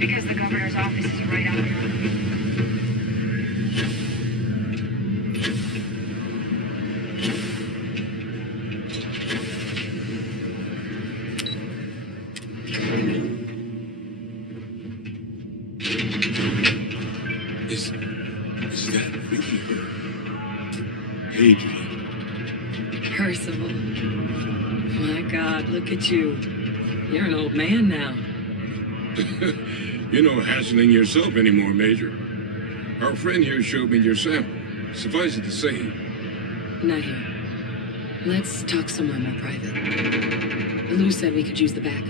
because the governor's office is right out there. Is that really her? Adrian. Percival. My God, look at you. You're an old man now. You're no hassling yourself anymore, Major. Our friend here showed me your sample. Suffice it to say... Not here. Let's talk somewhere more private. Lou said we could use the back.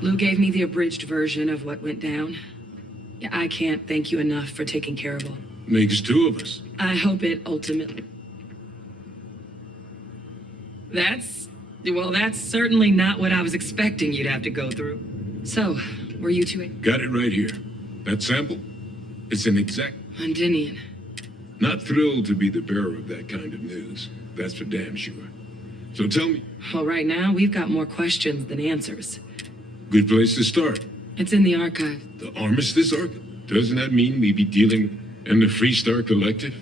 Lou gave me the abridged version of what went down. I can't thank you enough for taking care of all. Makes two of us. I hope it ultimately... That's certainly not what I was expecting you'd have to go through. So, were you two... Got it right here. That sample? It's an exact... Londinian. Not thrilled to be the bearer of that kind of news. That's for damn sure. So tell me... Well, right now, we've got more questions than answers. Good place to start. It's in the archive. The Armistice Archive? Doesn't that mean we be dealing in the Freestar Collective?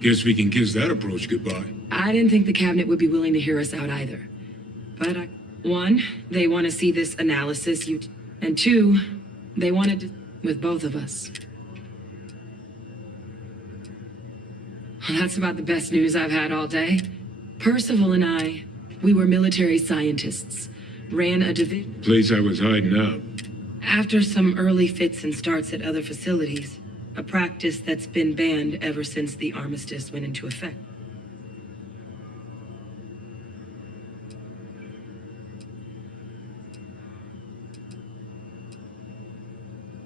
Guess we can kiss that approach goodbye. I didn't think the cabinet would be willing to hear us out either. But one, they want to see this analysis, and two, they wanted to with both of us. Well, that's about the best news I've had all day. Percival and I, we were military scientists. Ran a division. Place I was hiding out. After some early fits and starts at other facilities, a practice that's been banned ever since the armistice went into effect.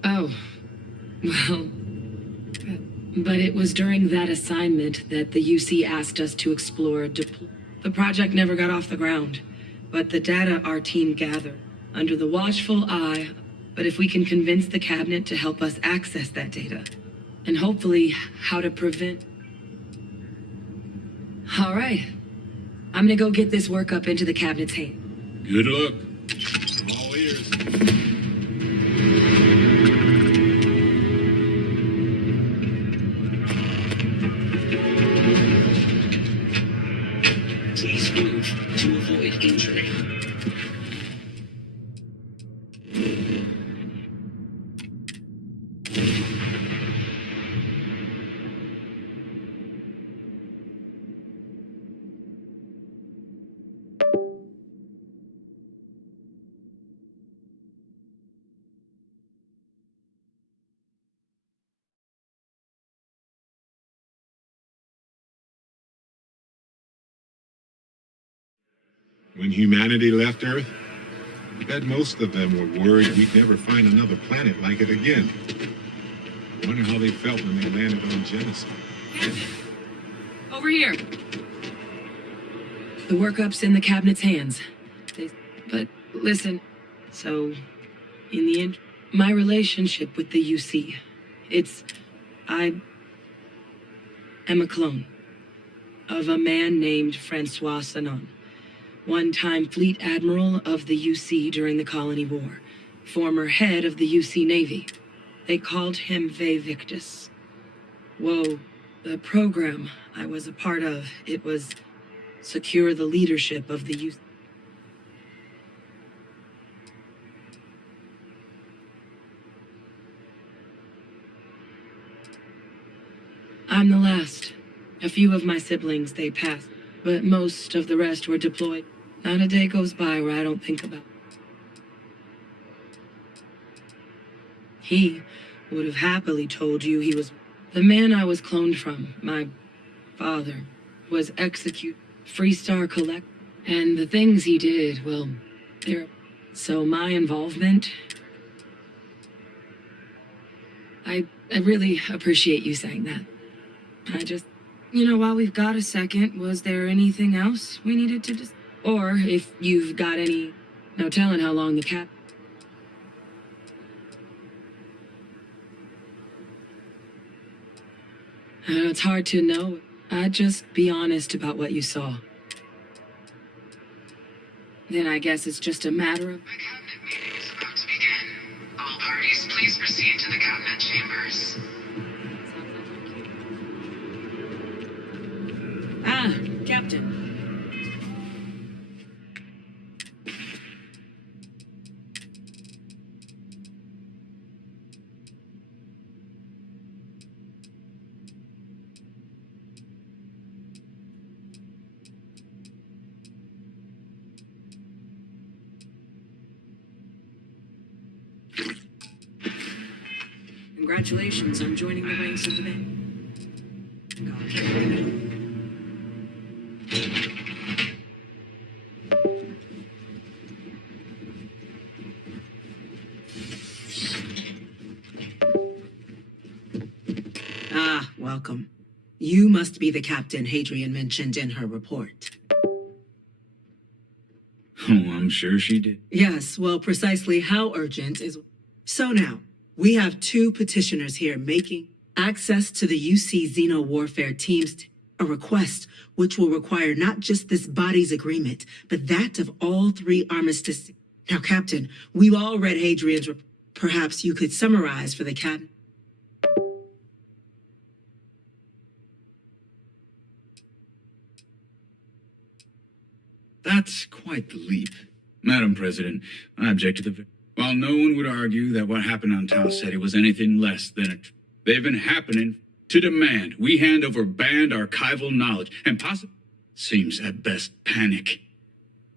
Oh, well, but it was during that assignment that the UC asked us to explore the project never got off the ground. But the data our team gathered, under the watchful eye, but if we can convince the cabinet to help us access that data, and hopefully how to prevent... All right. I'm gonna go get this work up into the cabinet's hand. Good luck. All ears. Please move to avoid injury. When humanity left Earth, I bet most of them were worried we'd never find another planet like it again. I wonder how they felt when they landed on Genesis. Over here. The workup's in the cabinet's hands. But listen, so in the end, my relationship with the UC, I am a clone of a man named Francois Sanon. One-time fleet admiral of the UC during the Colony War, former head of the UC Navy. They called him Ve Victus. Whoa, the program I was a part of, it was secure the leadership of the UC. I'm the last. A few of my siblings, they passed, but most of the rest were deployed. Not a day goes by where I don't think about. He would have happily told you he was the man I was cloned from. My father was executed, Freestar Collect, and the things he did, well, they're... So my involvement... I really appreciate you saying that. I just... while we've got a second, was there anything else we needed to or if you've got any No telling how long the cap... It's hard to know. I'd just be honest about what you saw. Then I guess it's just a matter of... The cabinet meeting is about to begin. All parties, please proceed to the cabinet chambers. Ah, Captain. Congratulations on joining the ranks of the Vanguard. Ah, welcome. You must be the captain Hadrian mentioned in her report. Oh, I'm sure she did. Yes, well, precisely how urgent is... So now, we have two petitioners here making access to the UC Xeno Warfare teams a request which will require not just this body's agreement, but that of all three armistices. Now, Captain, we've all read Hadrian's report. Perhaps you could summarize for the captain. That's quite the leap. Madam President, I object to the... While no one would argue that what happened on Tau Ceti was anything less than they've been happening to demand we hand over banned archival knowledge and possibly seems at best panic.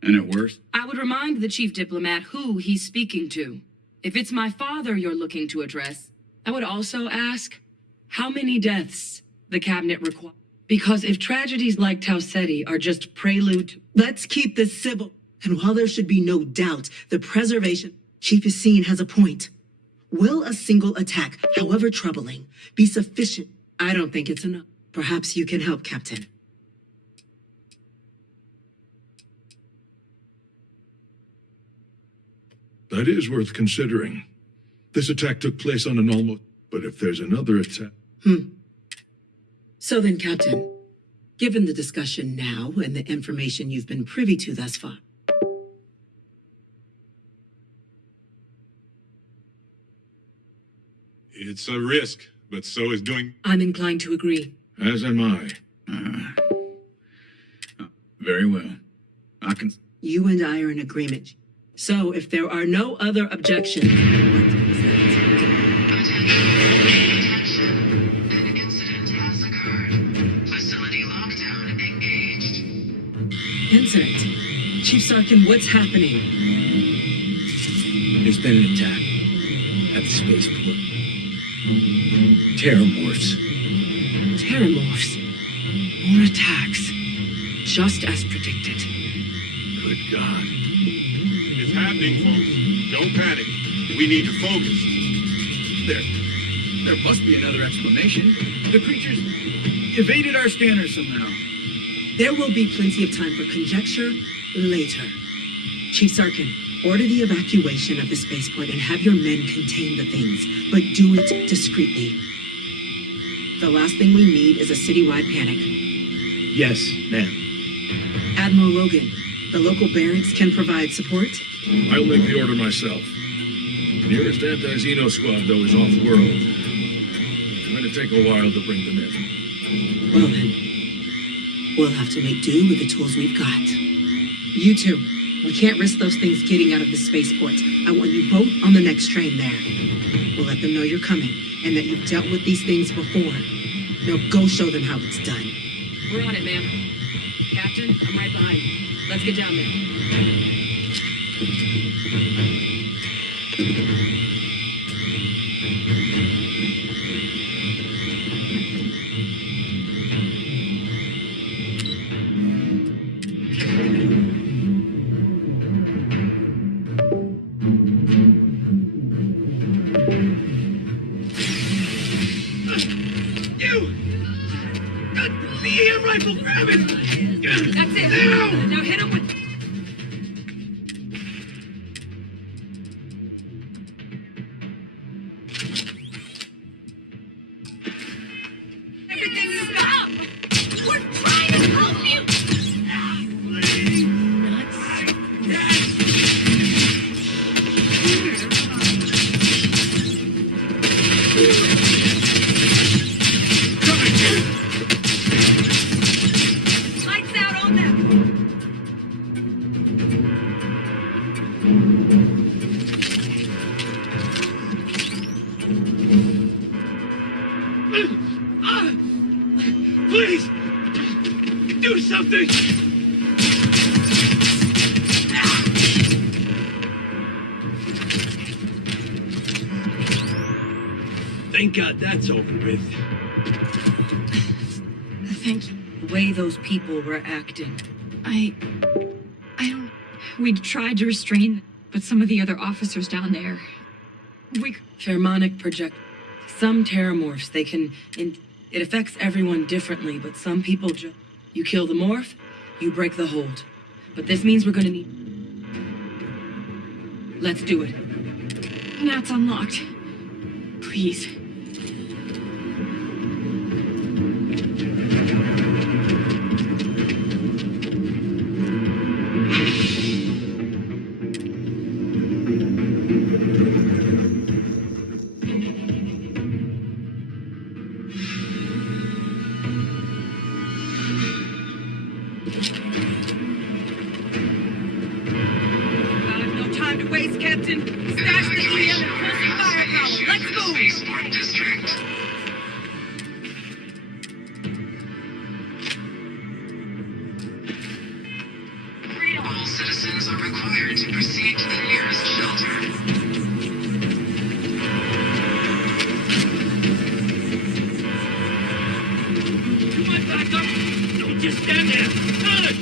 And at worst... I would remind the chief diplomat who he's speaking to. If it's my father you're looking to address, I would also ask how many deaths the cabinet requires. Because if tragedies like Tau Ceti are just prelude to... Let's keep this civil. And while there should be no doubt, the preservation... Chief Yassine has a point. Will a single attack, however troubling, be sufficient? I don't think it's enough. Perhaps you can help, Captain. That is worth considering. This attack took place on an almost... But if there's another attack... So then, Captain, given the discussion now and the information you've been privy to thus far, It's a risk, but so is doing... I'm inclined to agree. As am I. Very well. I can... You and I are in agreement. So if there are no other objections, what is that? Attention. An incident has occurred. Facility lockdown engaged. Incident. Chief Sarkin, what's happening? There's been an attack at the spaceport. Terrormorphs. Terrormorphs. More attacks. Just as predicted. Good God. It's happening, folks. Don't panic. We need to focus. There must be another explanation. The creatures evaded our scanners somehow. There will be plenty of time for conjecture later. Chief Sarkin, order the evacuation of the spaceport and have your men contain the things, but do it discreetly. The last thing we need is a citywide panic. Yes, ma'am. Admiral Logan, the local barracks can provide support? I'll make the order myself. The nearest anti-Xeno squad, though, is off-world. It's going to take a while to bring them in. Well then, we'll have to make do with the tools we've got. You two, we can't risk those things getting out of the spaceport. I want you both on the next train there. We'll let them know you're coming and that you've dealt with these things before. Now go show them how it's done. We're on it, ma'am. Captain, I'm right behind you. Let's get down there. Rifle, grab it! That's it. Now hit him with... Lights out on them! Please! Do something! Thank God that's over with. Thank you. The way those people were acting. I don't... We tried to restrain them, but some of the other officers down there... Pheromonic project. Some terrormorphs, they can... It affects everyone differently, but some people just... You kill the morph, you break the hold. But this means we're gonna need... Let's do it. Nat's unlocked. Please. No time to waste, Captain. Stash the EM and pull some firepower. Let's move! Spaceport District. All citizens are required to proceed to the nearest shelter. To my backup! Don't just stand there! Good!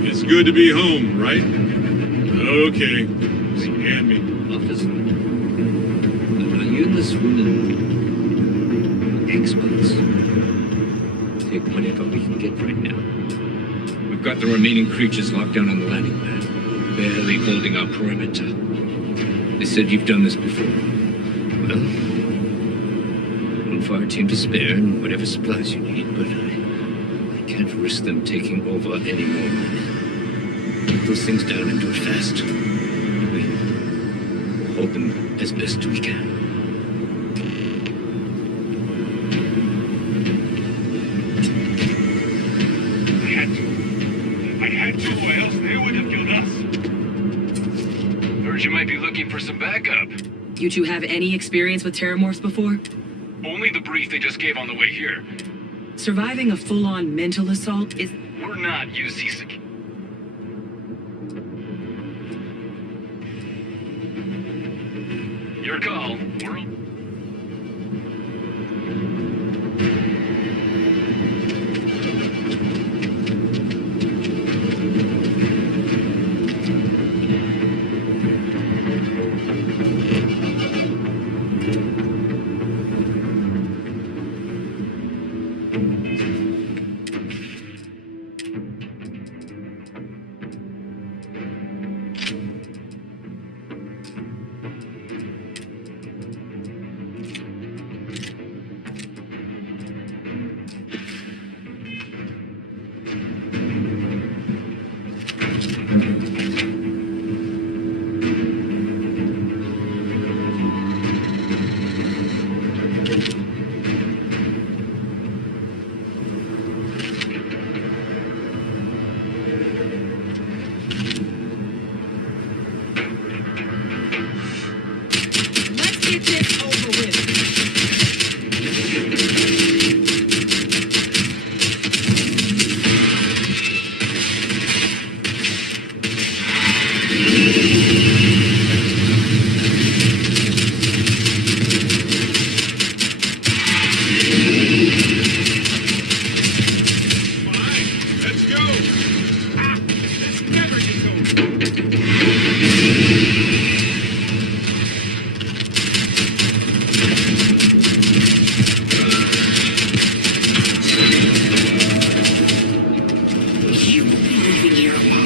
It's good to be home, right? Okay. Scan me. Officer, are you and this woman experts? Take whatever we can get right now. We've got the remaining creatures locked down on the landing pad, barely holding our perimeter. They said you've done this before. Well, one fire team to spare and whatever supplies you need, but I can't risk them taking over any more men. Get those things down and do it fast. We'll hold them as best we can. I had to, or else they would have killed us. Heard you might be looking for some backup. You two have any experience with terrormorphs before? Only the brief they just gave on the way here. Surviving a full-on mental assault is... We're not UC sec. Your call. We're... Let's get this over with. Fine, let's go. Ah, this never gets over. You will be living here a while.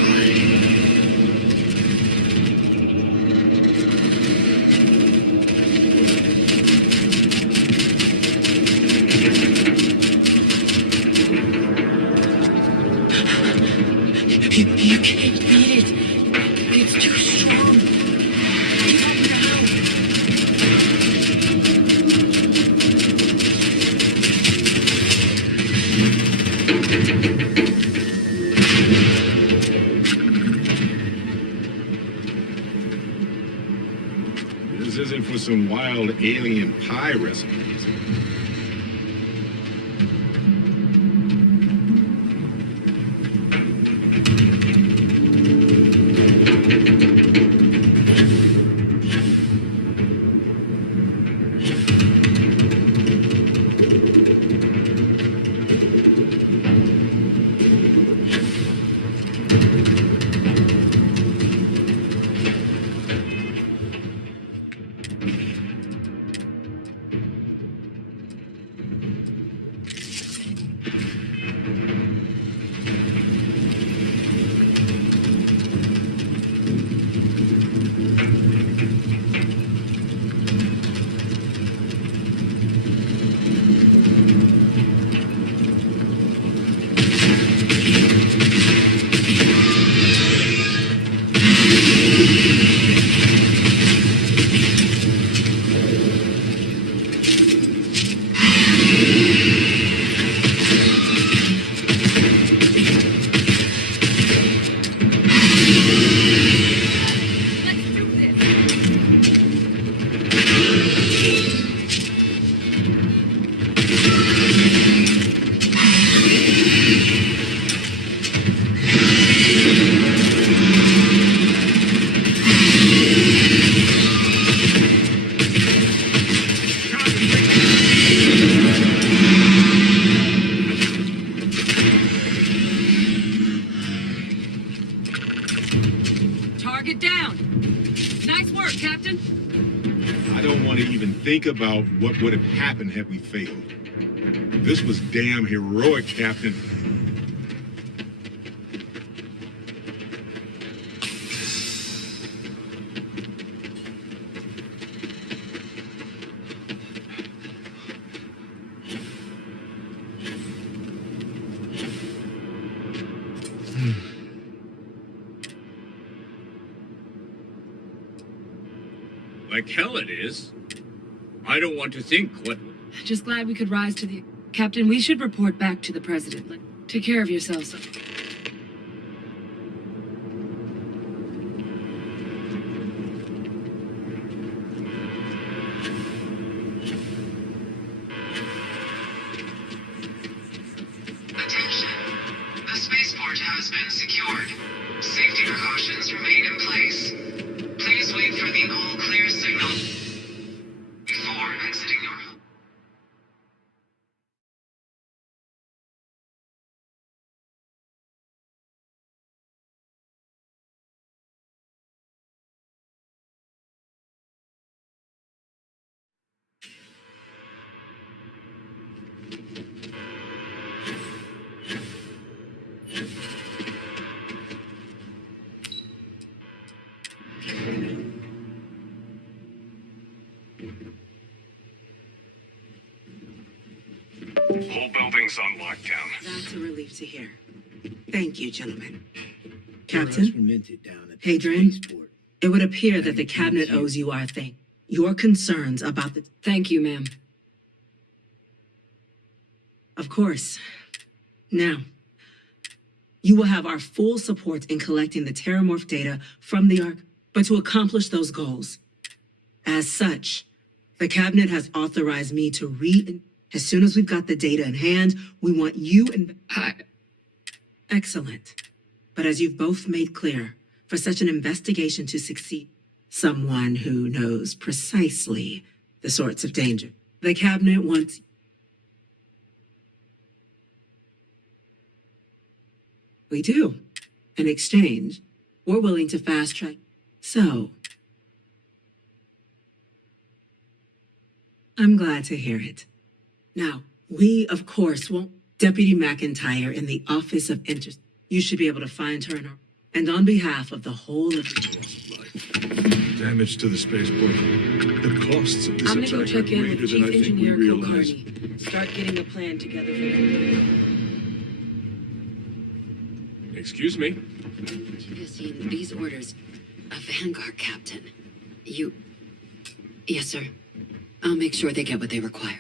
You can't beat it. It's too strong. Give up now. This isn't for some wild alien pie recipes. Target down. Nice work, Captain. I don't want to even think about what would have happened had we failed. This was damn heroic, Captain. Like hell it is. I don't want to think what... Just glad we could rise to the... Captain, we should report back to the President. Take care of yourselves. Attention. The spaceport has been secured. Safety precautions remain in place. Please wait for the all-clear signal before exiting your home. Whole building's on lockdown. That's a relief to hear. Thank you, gentlemen. Captain, Captain, minted down at the Hadrian, spaceport. it would appear that the cabinet owes you our thanks. Your concerns about the... Thank you, ma'am. Of course. Now, you will have our full support in collecting the Terrormorph data from the Ark. but to accomplish those goals. As such, the cabinet has authorized me to as soon as we've got the data in hand, we want you and... Excellent. But as you've both made clear, for such an investigation to succeed, someone who knows precisely the sorts of danger the cabinet wants... We do. In exchange, we're willing to fast track. So, I'm glad to hear it. Now, we, of course, won't... Deputy McIntyre in the Office of Interest. You should be able to find her in her... And on behalf of the whole of... Damage to the spaceport. The costs of this I'm gonna go attack are check in with greater Chief than I think we Engineer realize. Kulkarni. Start getting a plan together for them. Excuse me? You've seen these orders. A Vanguard captain. You... Yes, sir. I'll make sure they get what they require.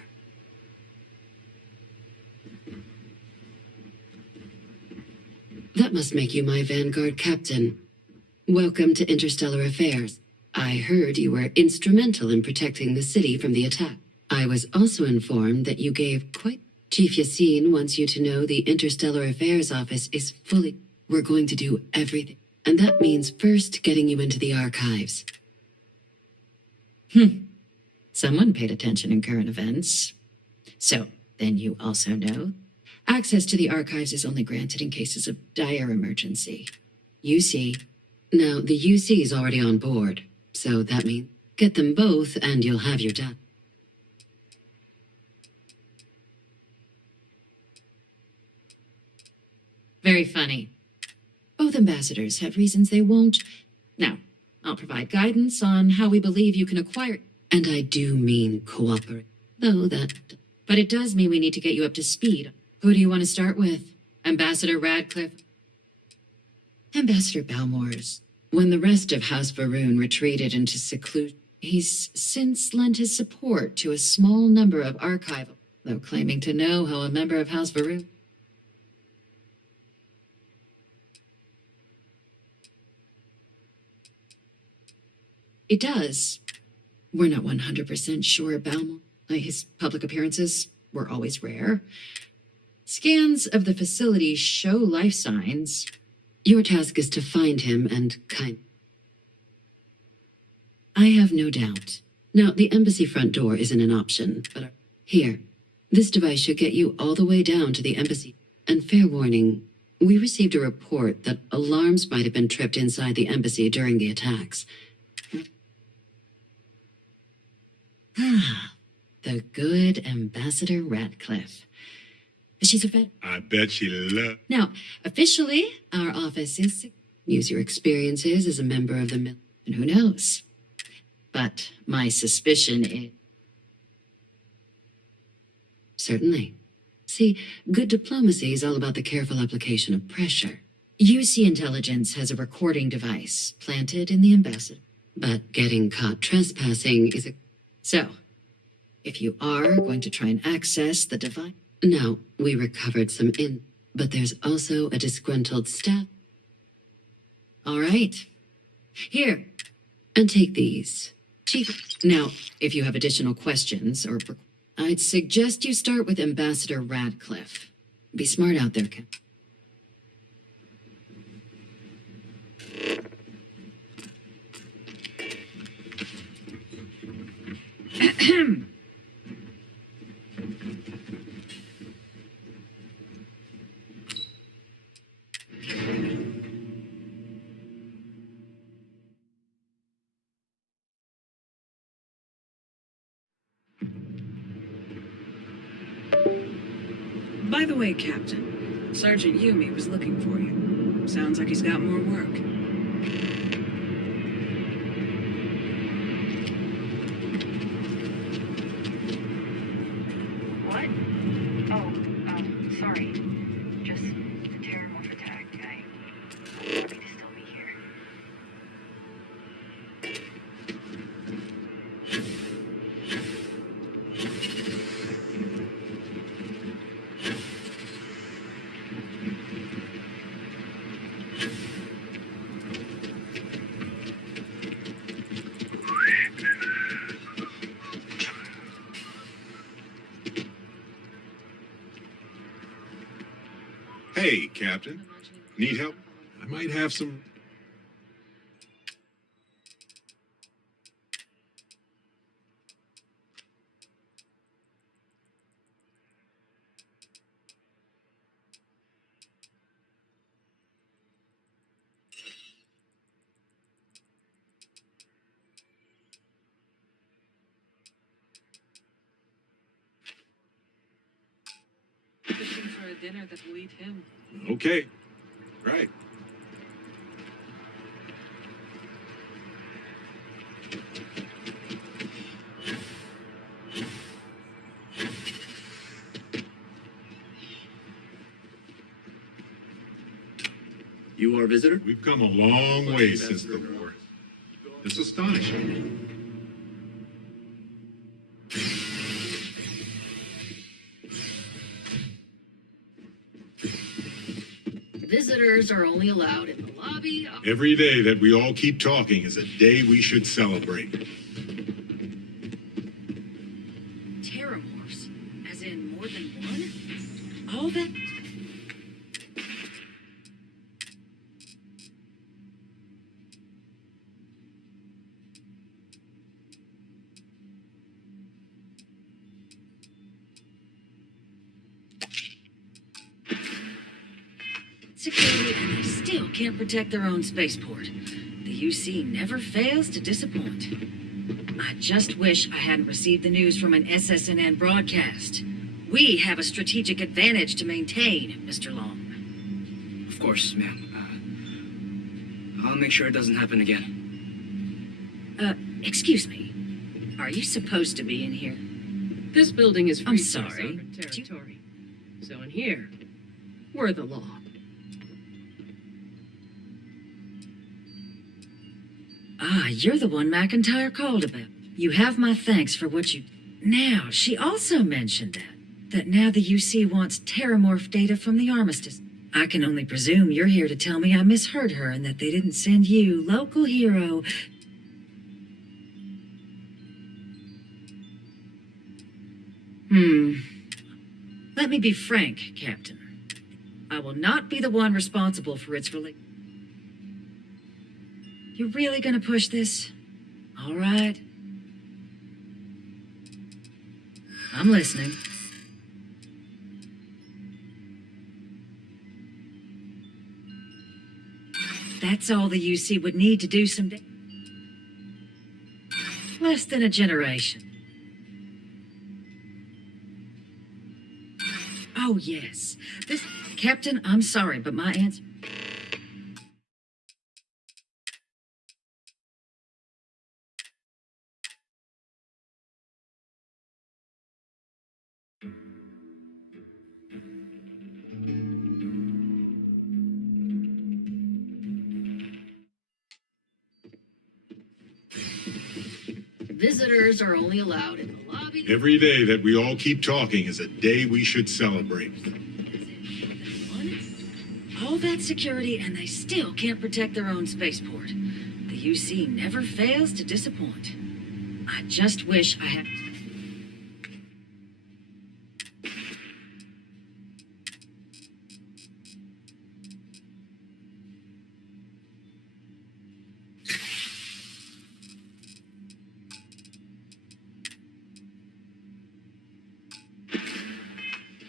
That must make you my Vanguard captain. Welcome to Interstellar Affairs. I heard you were instrumental in protecting the city from the attack. I was also informed that you gave quite... Chief Yassine wants you to know the Interstellar Affairs office is fully... We're going to do everything. And that means first getting you into the archives. Someone paid attention in current events. So, then you also know, access to the archives is only granted in cases of dire emergency. UC. Now, the UC is already on board, so that means get them both and you'll have your data. Very funny. Both ambassadors have reasons they won't. Now, I'll provide guidance on how we believe you can acquire... And I do mean cooperate. Though that... But it does mean we need to get you up to speed. Who do you want to start with? Ambassador Radcliffe? Ambassador Balmores. When the rest of House Varun retreated into seclusion, he's since lent his support to a small number of archival, though claiming to know how a member of House Varun... It does. We're not 100% sure Balmore. His public appearances were always rare. Scans of the facility show life signs. Your task is to find him and I have no doubt. Now, the embassy front door isn't an option, but here, this device should get you all the way down to the embassy. And fair warning, we received a report that alarms might have been tripped inside the embassy during the attacks. The good Ambassador Radcliffe. She's a vet. I bet she loves... Now, officially, our office is... Use your experiences as a member of the... And who knows? But my suspicion is... Certainly. See, good diplomacy is all about the careful application of pressure. UC Intelligence has a recording device planted in the ambassador. But getting caught trespassing is a... So, if you are going to try and access the device... No, we recovered some but there's also a disgruntled staff. All right. Here, and take these. Chief. Now, if you have additional questions or... I'd suggest you start with Ambassador Radcliffe. Be smart out there, Cap. By the way, Captain, Sergeant Yumi was looking for you. Sounds like he's got more work. What? Oh, sorry. Just the Terrormorph attack. I'm happy to still be here. Hey, Captain. Need help? I might have some... Looking for a dinner that will eat him. Okay. Right. You are a visitor? We've come a long way since the war. It's astonishing. Visitors are only allowed in the lobby. Every day that we all keep talking is a day we should celebrate. Terrormorphs, as in more than one? All that? Security, and they still can't protect their own spaceport. The UC never fails to disappoint. I just wish I hadn't received the news from an SSNN broadcast. We have a strategic advantage to maintain, Mr. Long. Of course, ma'am. I'll make sure it doesn't happen again. Excuse me. Are you supposed to be in here? This building is free I'm sorry. territory. So in here, we're the law. Ah, you're the one McIntyre called about. You have my thanks for what you... Now, she also mentioned that now the UC wants Terrormorph data from the armistice. I can only presume you're here to tell me I misheard her and that they didn't send you, local hero... Let me be frank, Captain. I will not be the one responsible for its release. You really gonna push this? All right. I'm listening. That's all the UC would need to do someday. Less than a generation. Oh, yes. This... Captain, I'm sorry, but my answer... Visitors are only allowed in the lobby. Every day that we all keep talking is a day we should celebrate. All that security, and they still can't protect their own spaceport. The UC never fails to disappoint. I just wish I had...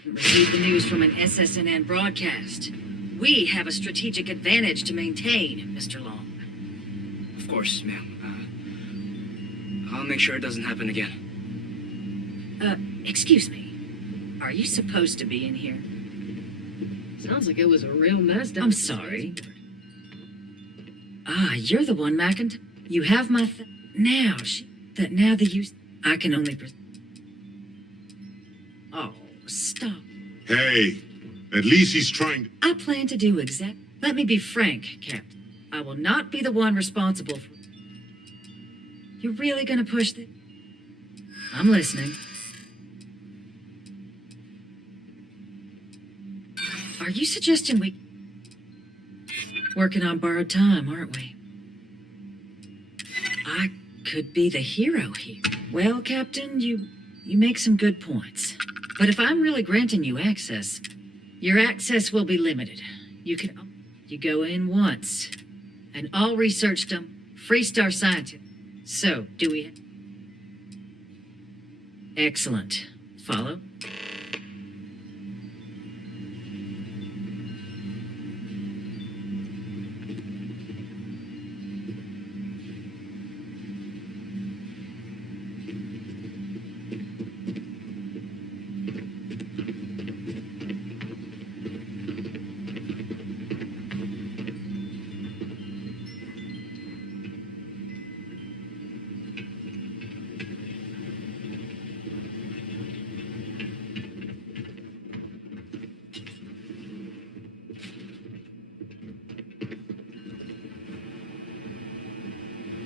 Received the news from an SSNN broadcast. We have a strategic advantage to maintain, Mr. Long. Of course, ma'am. I'll make sure it doesn't happen again. Excuse me. Are you supposed to be in here? Sounds like it was a real mess down I'm the sorry. spaceport. Ah, you're the one, McIntyre. You have my now, now the use... I can only Oh, stop. Hey, at least he's trying to... I plan to do Let me be frank, Captain. I will not be the one responsible for... You're really gonna push this? I'm listening. Are you suggesting we... Working on borrowed time, aren't we? I could be the hero here. Well, Captain, you make some good points. But if I'm really granting you access, Your access will be limited. You go in once. And all research done. Freestar scientist. So, do we... Excellent. Follow?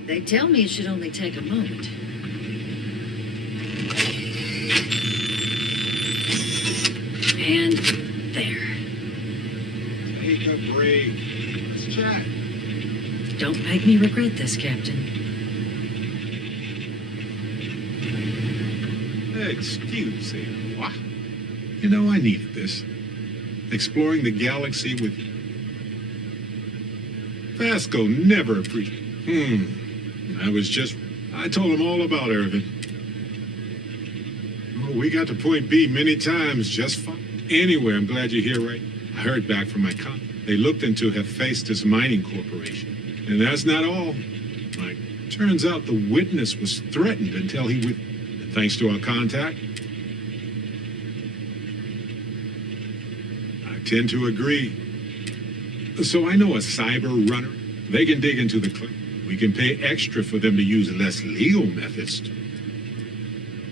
They tell me it should only take a moment. And there. Take a break. Let's chat. Don't make me regret this, Captain. Excuse me. What? You know, I needed this. Exploring the galaxy with you. Vasco never appreciated. I told him all about Irvin. Oh, we got to point B many times, just fine. Anyway, I'm glad you're here, right? I heard back from my con. They looked into Hephaestus Mining Corporation. And that's not all. Like, turns out the witness was threatened until he would... And thanks to our contact, I tend to agree. So I know a cyber runner. They can dig into the cloud. We can pay extra for them to use less legal methods.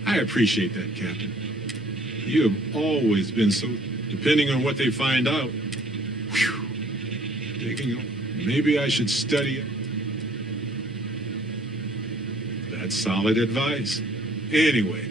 I appreciate that, Captain. You have always been so... Depending on what they find out... Whew, taking off. Maybe I should study it. That's solid advice. Anyway.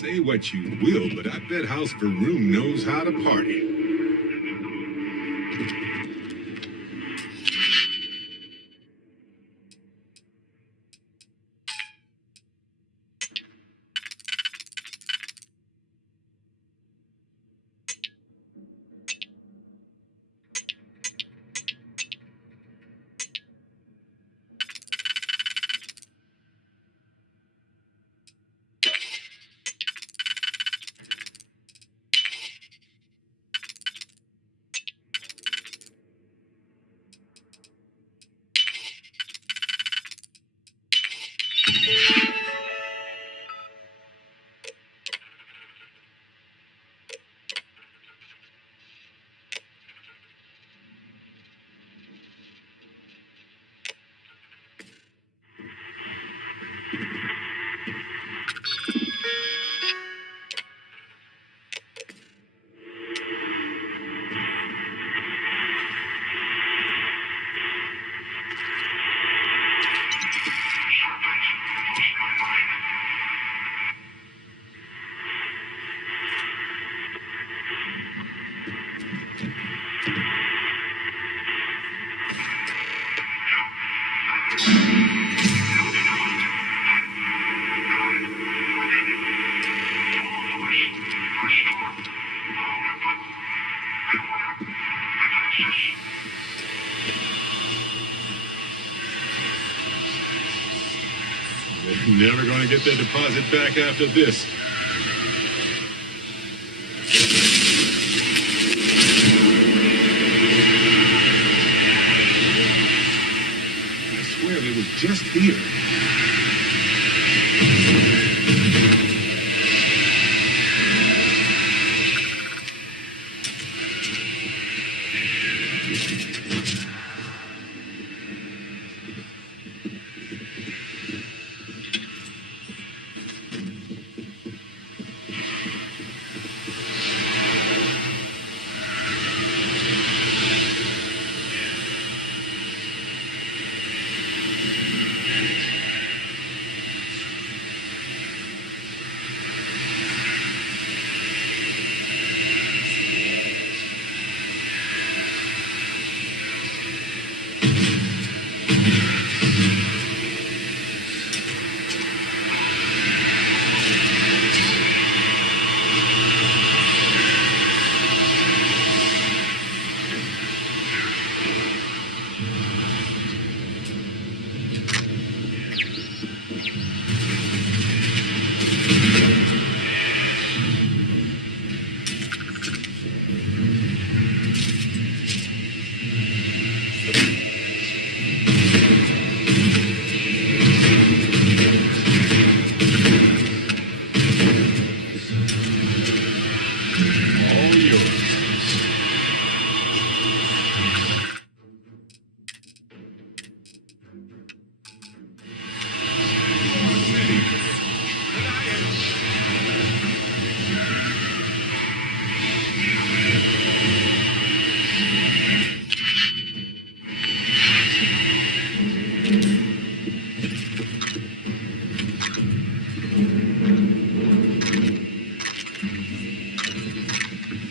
Say what you will, but I bet House Varun knows how to party. They're never going to get their deposit back after this. I swear they were just here.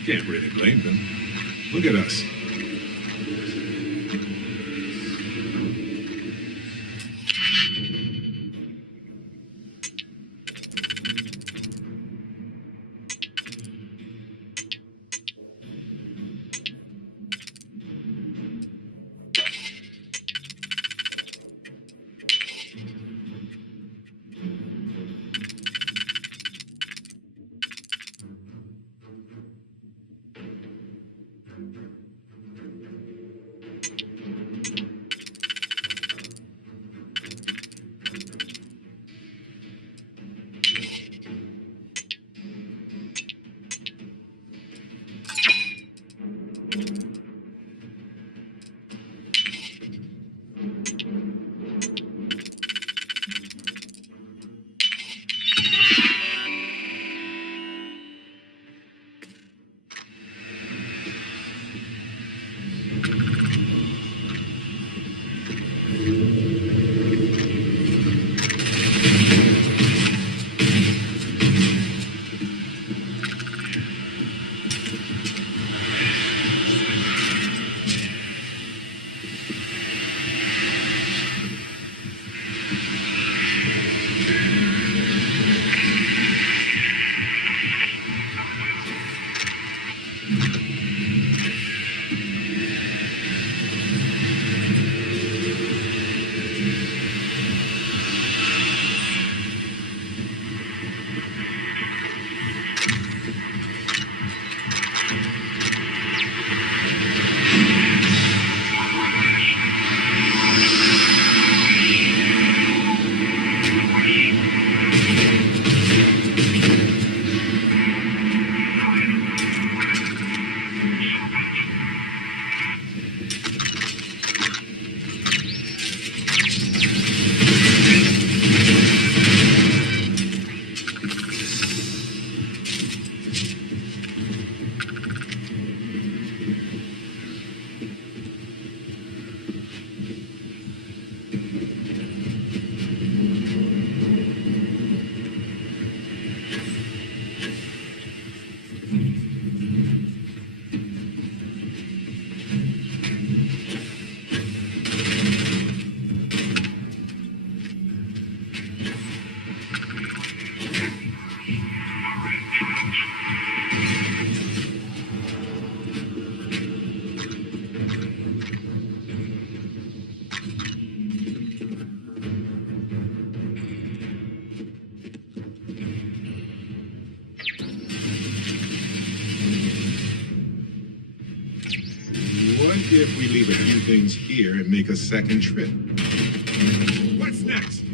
Can't really blame them. Look at us. if we leave a few things here and make a second trip. What's next?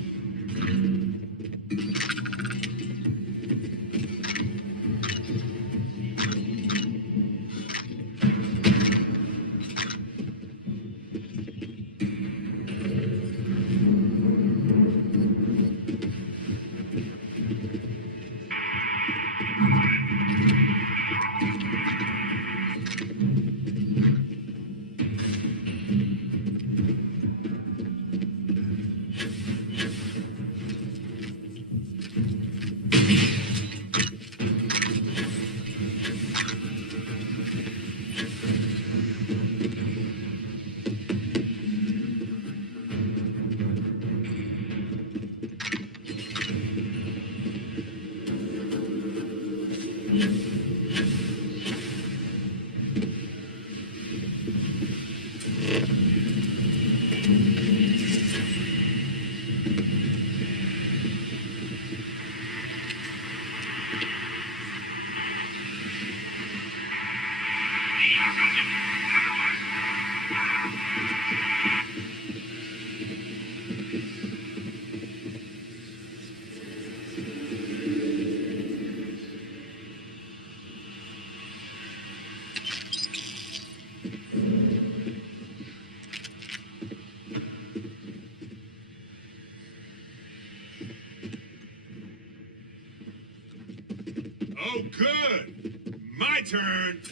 Oh, good. My turn.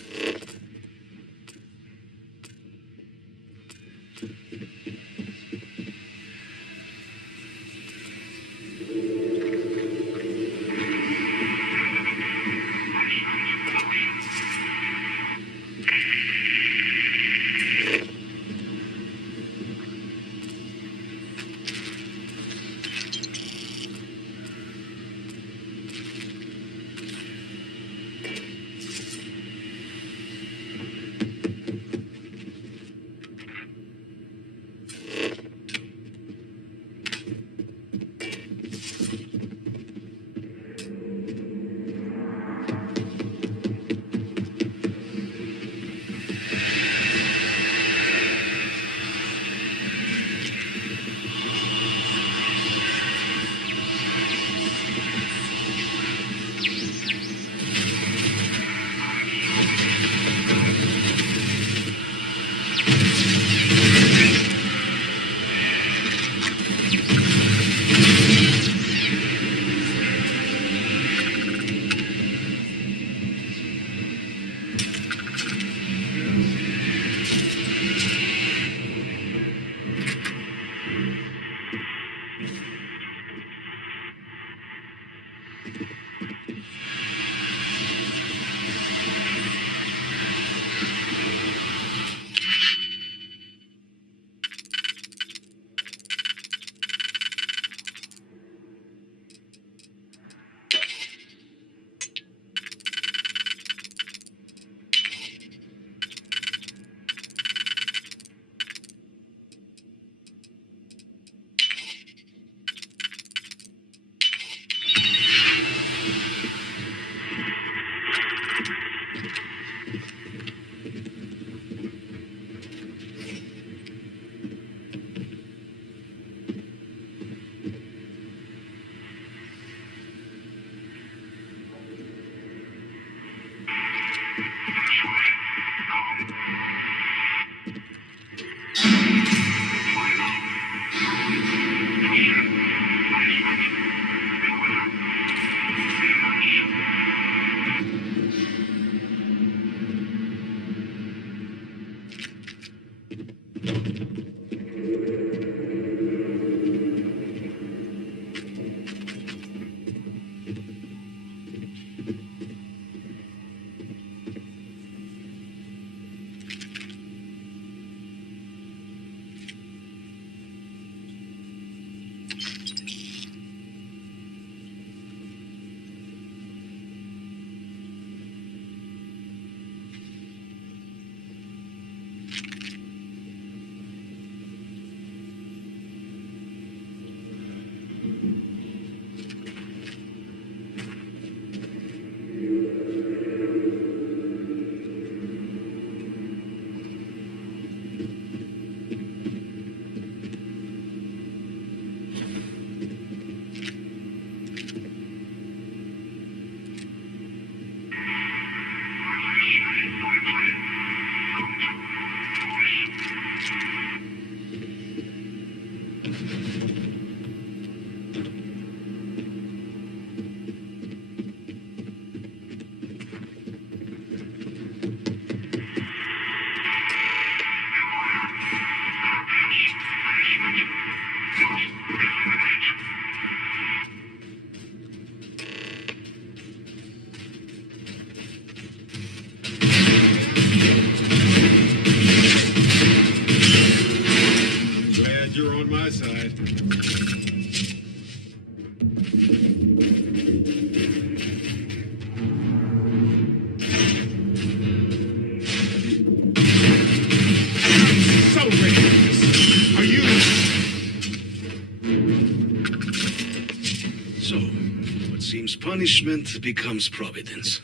seems punishment becomes providence.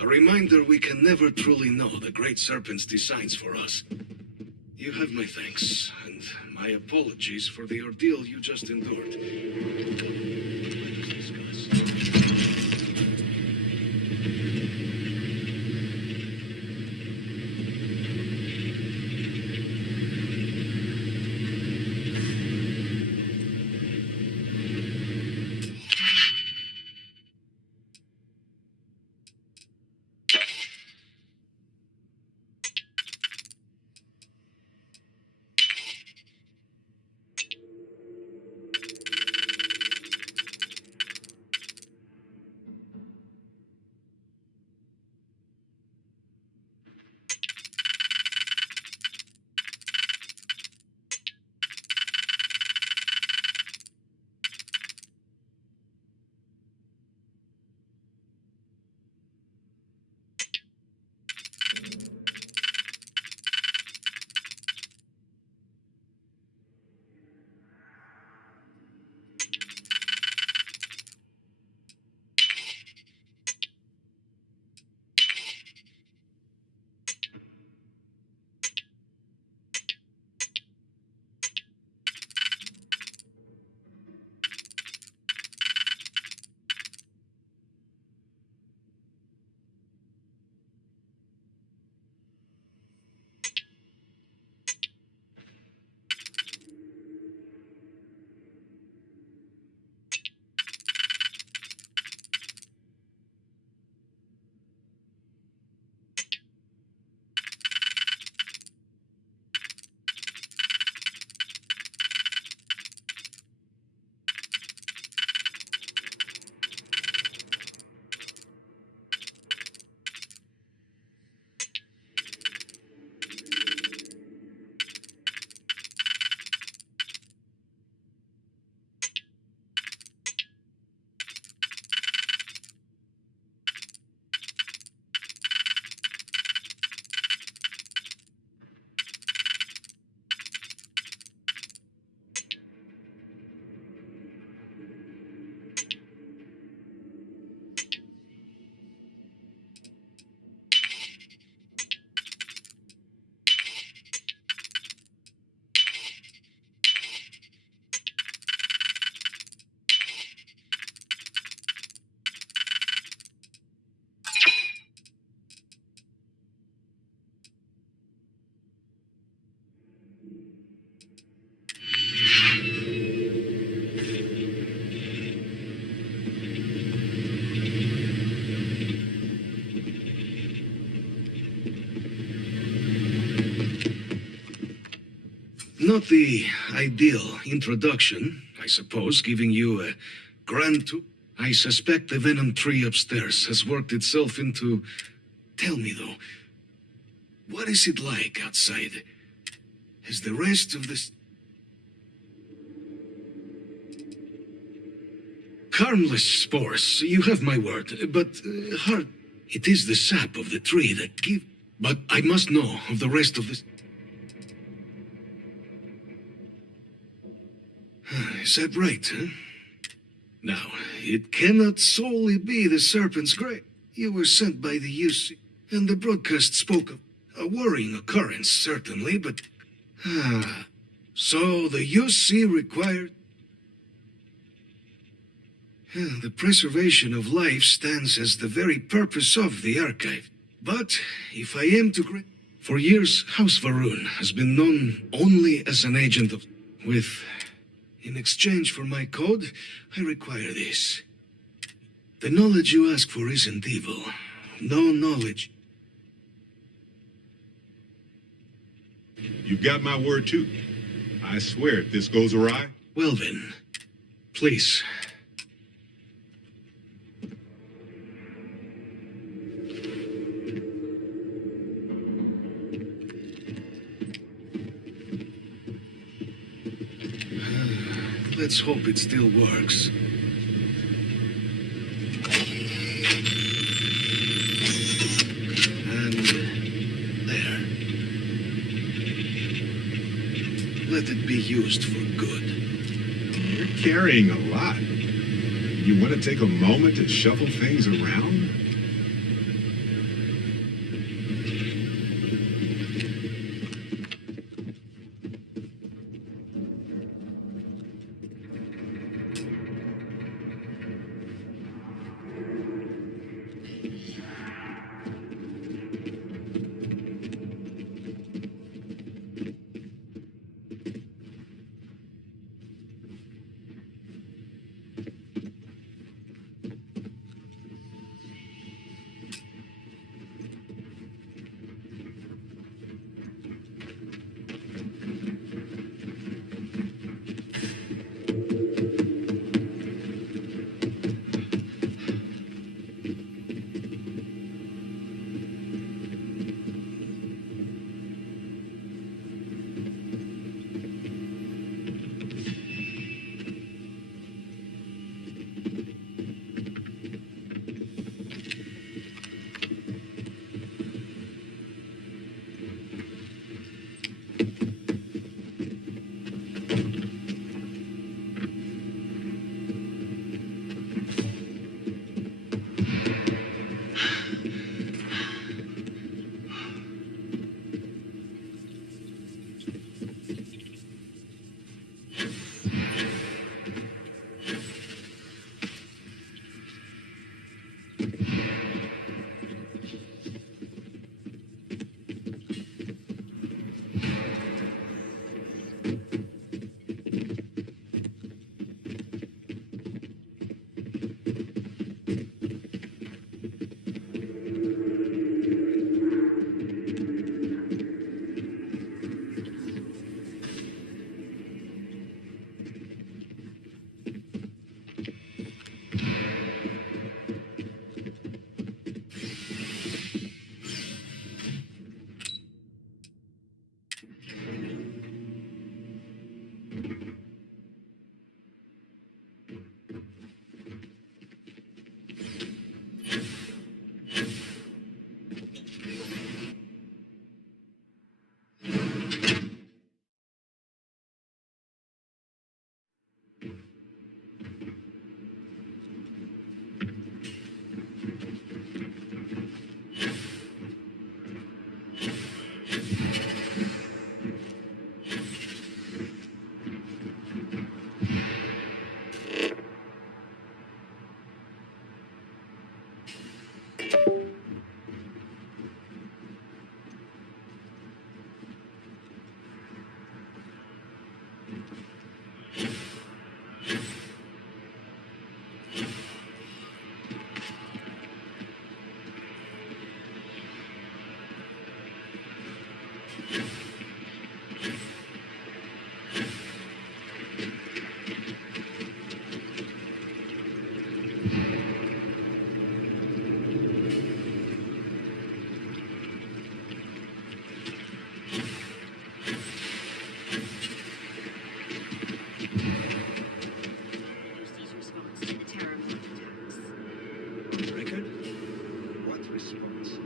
A reminder we can never truly know the Great Serpent's designs for us. You have my thanks, and my apologies for the ordeal you just endured. Let us discuss. Not the ideal introduction, I suppose, giving you a grand tour. I suspect the venom tree upstairs has worked itself into... Tell me, though, what is it like outside? Is the rest of this... Harmless spores, you have my word, but hard. It is the sap of the tree that give... But I must know of the rest of this... Is that right, huh? Now, it cannot solely be the Serpent's grave. You were sent by the UC, and the broadcast spoke of a worrying occurrence, certainly, but... So the UC required... The preservation of life stands as the very purpose of the archive. But, if I am to... For years, House Varun has been known only as an agent of... With... In exchange for my code, I require this. The knowledge you ask for isn't evil. No knowledge. You've got my word, too. I swear, if this goes awry... Well then, please. Let's hope it still works. And there. Let it be used for good. You're carrying a lot. You want to take a moment to shuffle things around? University's response to the Terrormorph attacks. Record? What response?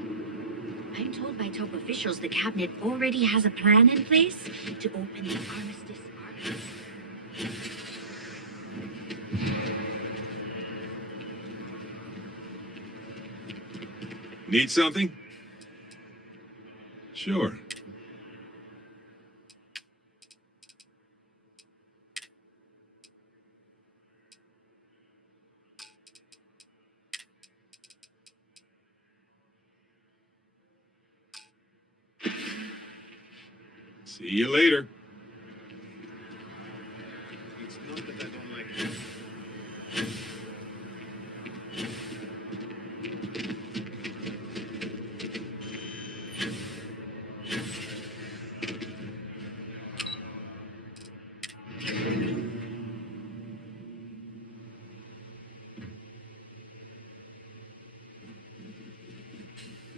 I'm told by top officials the cabinet already has a plan in place to open the Armistice Archive. Need something? Sure. See you later. It's not that I don't like it.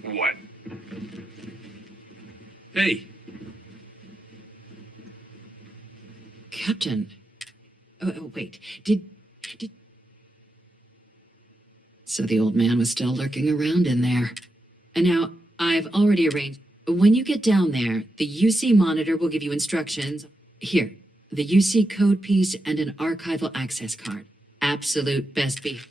What? Hey, Captain. Oh, wait. Did. So the old man was still lurking around in there. And now, I've already arranged. When you get down there, the UC monitor will give you instructions. Here, the UC code piece and an archival access card. absolute best beef.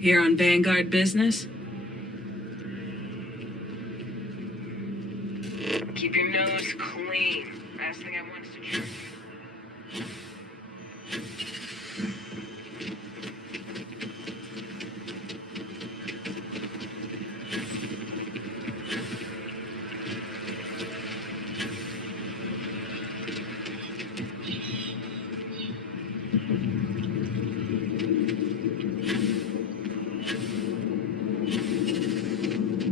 Here on Vanguard business? Keep your nose clean. Last thing I want is to check.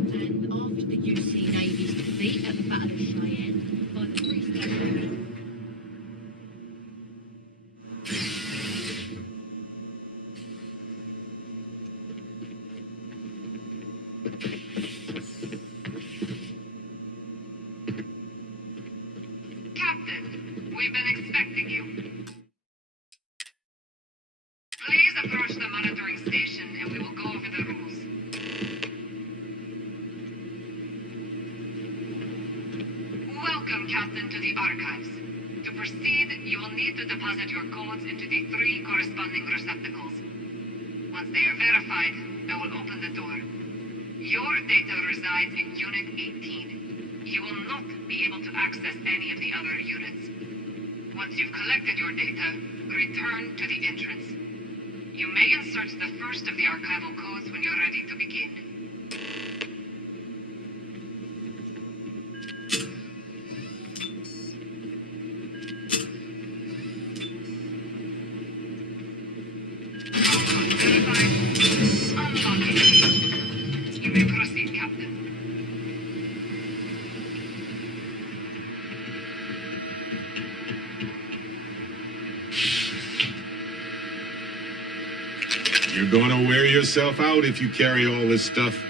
And after the UC Navy's defeat at the Battle of Cheyenne by the Free State. Captain, we've been expecting you. Please approach the monitoring station and we will go over the rules. Welcome, Captain, to the archives. To proceed, you will need to deposit your codes into the 3 corresponding receptacles. Once they are verified, I will open the door. Your data resides in Unit 18. You will not be able to access any of the other units. Once you've collected your data, return to the entrance. You may insert the first of the archival codes when you're ready to begin. Verified. Unlocking. You may proceed, Captain. You're gonna wear yourself out if you carry all this stuff.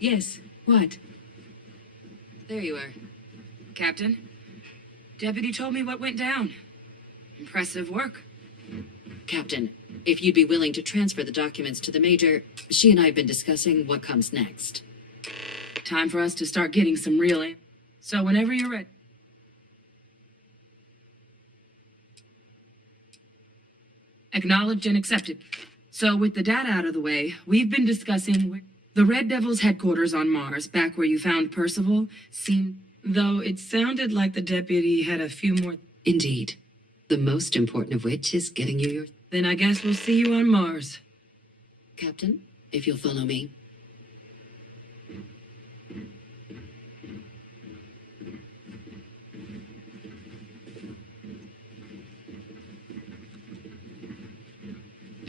Yes, what? There you are. Captain? Deputy told me what went down. Impressive work. Captain, if you'd be willing to transfer the documents to the Major, she and I have been discussing what comes next. Time for us to start getting some real in. So whenever you're ready. Acknowledged and accepted. So with the data out of the way, we've been discussing the Red Devil's headquarters on Mars, back where you found Percival, seemed, though it sounded like the deputy had a few more. Indeed. The most important of which is getting you your... Then I guess we'll see you on Mars. Captain, if you'll follow me.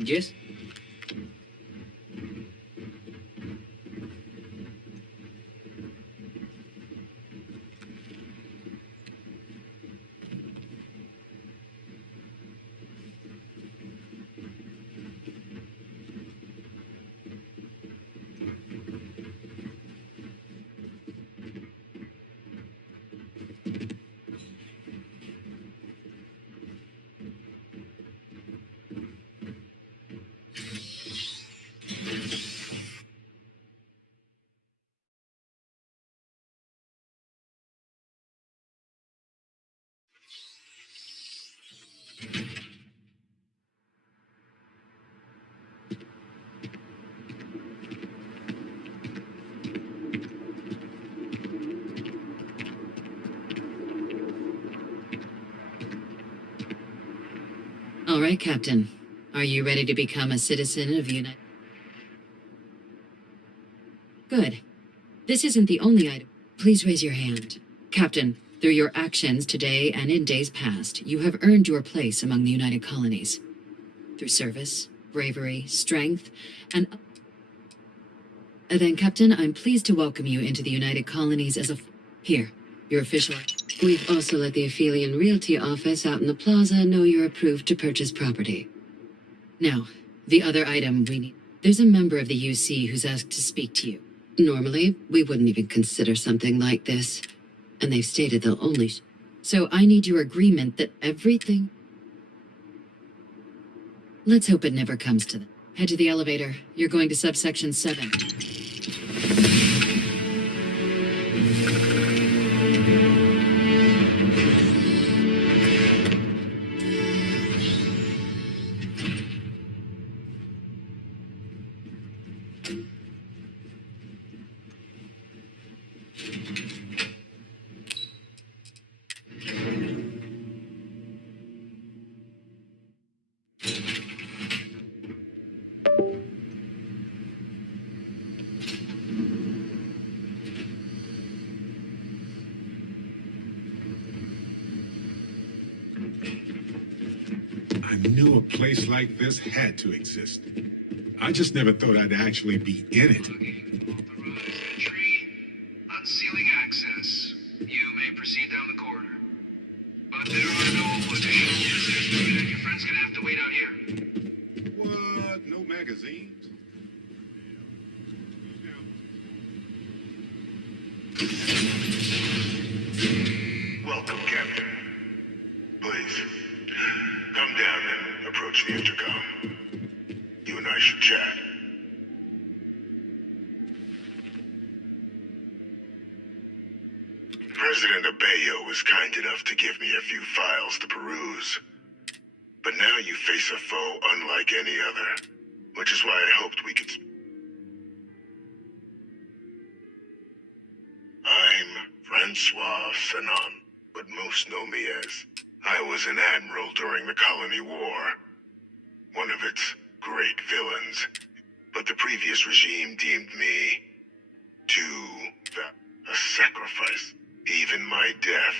Yes? All right, Captain. Are you ready to become a citizen of the United... Good. This isn't the only item. Please raise your hand. Captain, through your actions today and in days past, you have earned your place among the United Colonies. Through service, bravery, strength, and... Then, Captain, I'm pleased to welcome you into the United Colonies as a... Here, your official... We've also let the Aphelion Realty office out in the plaza know you're approved to purchase property. Now, the other item we need... There's a member of the UC who's asked to speak to you. Normally, we wouldn't even consider something like this. And they've stated they'll only... So I need your agreement that everything... Let's hope it never comes to that. Head to the elevator. You're going to subsection 7. I knew a place like this had to exist. I just never thought I'd actually be in it. Authorized entry. Unsealing access. You may proceed down the corridor. But there are no additional visitors to it, and your friend's gonna have to wait out here. What? No magazines? Welcome, Captain. Please, come down and approach the intercom. You and I should chat. President Abeyo was kind enough to give me a few files to peruse. But now you face a foe unlike any other, which is why I hoped we could... I'm Francois Fanon, but most know me as... I was an admiral during the Colony War, one of its great villains. But the previous regime deemed me a sacrifice, even my death.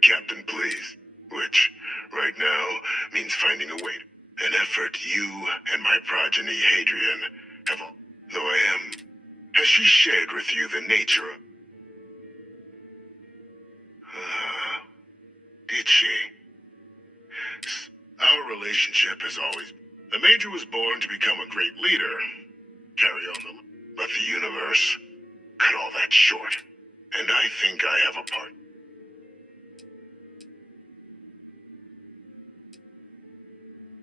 Captain, please, which right now means finding a way. An effort you and my progeny, Hadrian, have all... Though I am... Has she shared with you the nature of... Did she? Our relationship has always... The Major was born to become a great leader. Carry on the... But the universe cut all that short. And I think I have a part.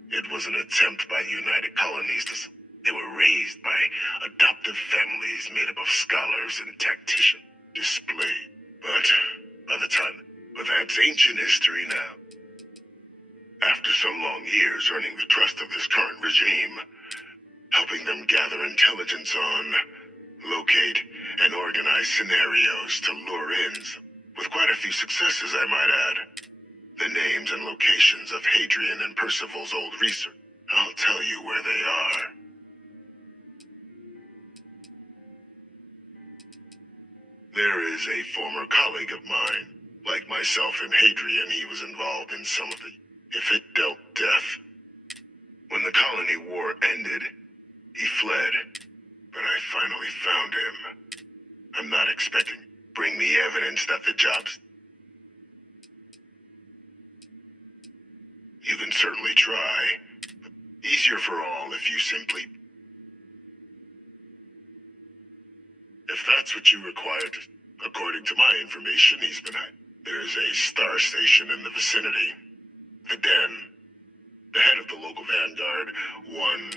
It was an attempt by the United Colonies to... They were raised by adoptive families made up of scholars and tacticians. Displayed. But by the time... But that's ancient history now. After some long years earning the trust of this current regime, helping them gather intelligence on, locate, and organize scenarios to lure in, with quite a few successes, I might add. The names and locations of Hadrian and Percival's old research. I'll tell you where they are. There is a former colleague of mine, Like myself and Hadrian, he was involved in some of the... If it dealt death. When the colony war ended, he fled. But I finally found him. I'm not expecting... Bring me evidence that the job's... You can certainly try. Easier for all if you simply... If that's what you require to... According to my information, he's been... There's a star station in the vicinity. The Den. The head of the local Vanguard, one...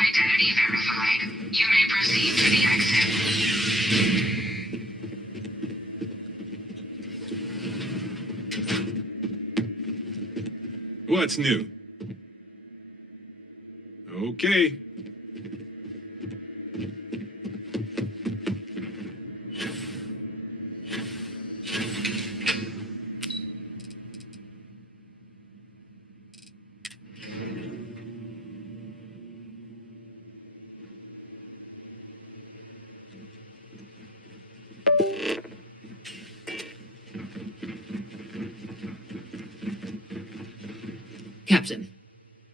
Identity verified. You may proceed to the exit. What's new? Okay. Captain,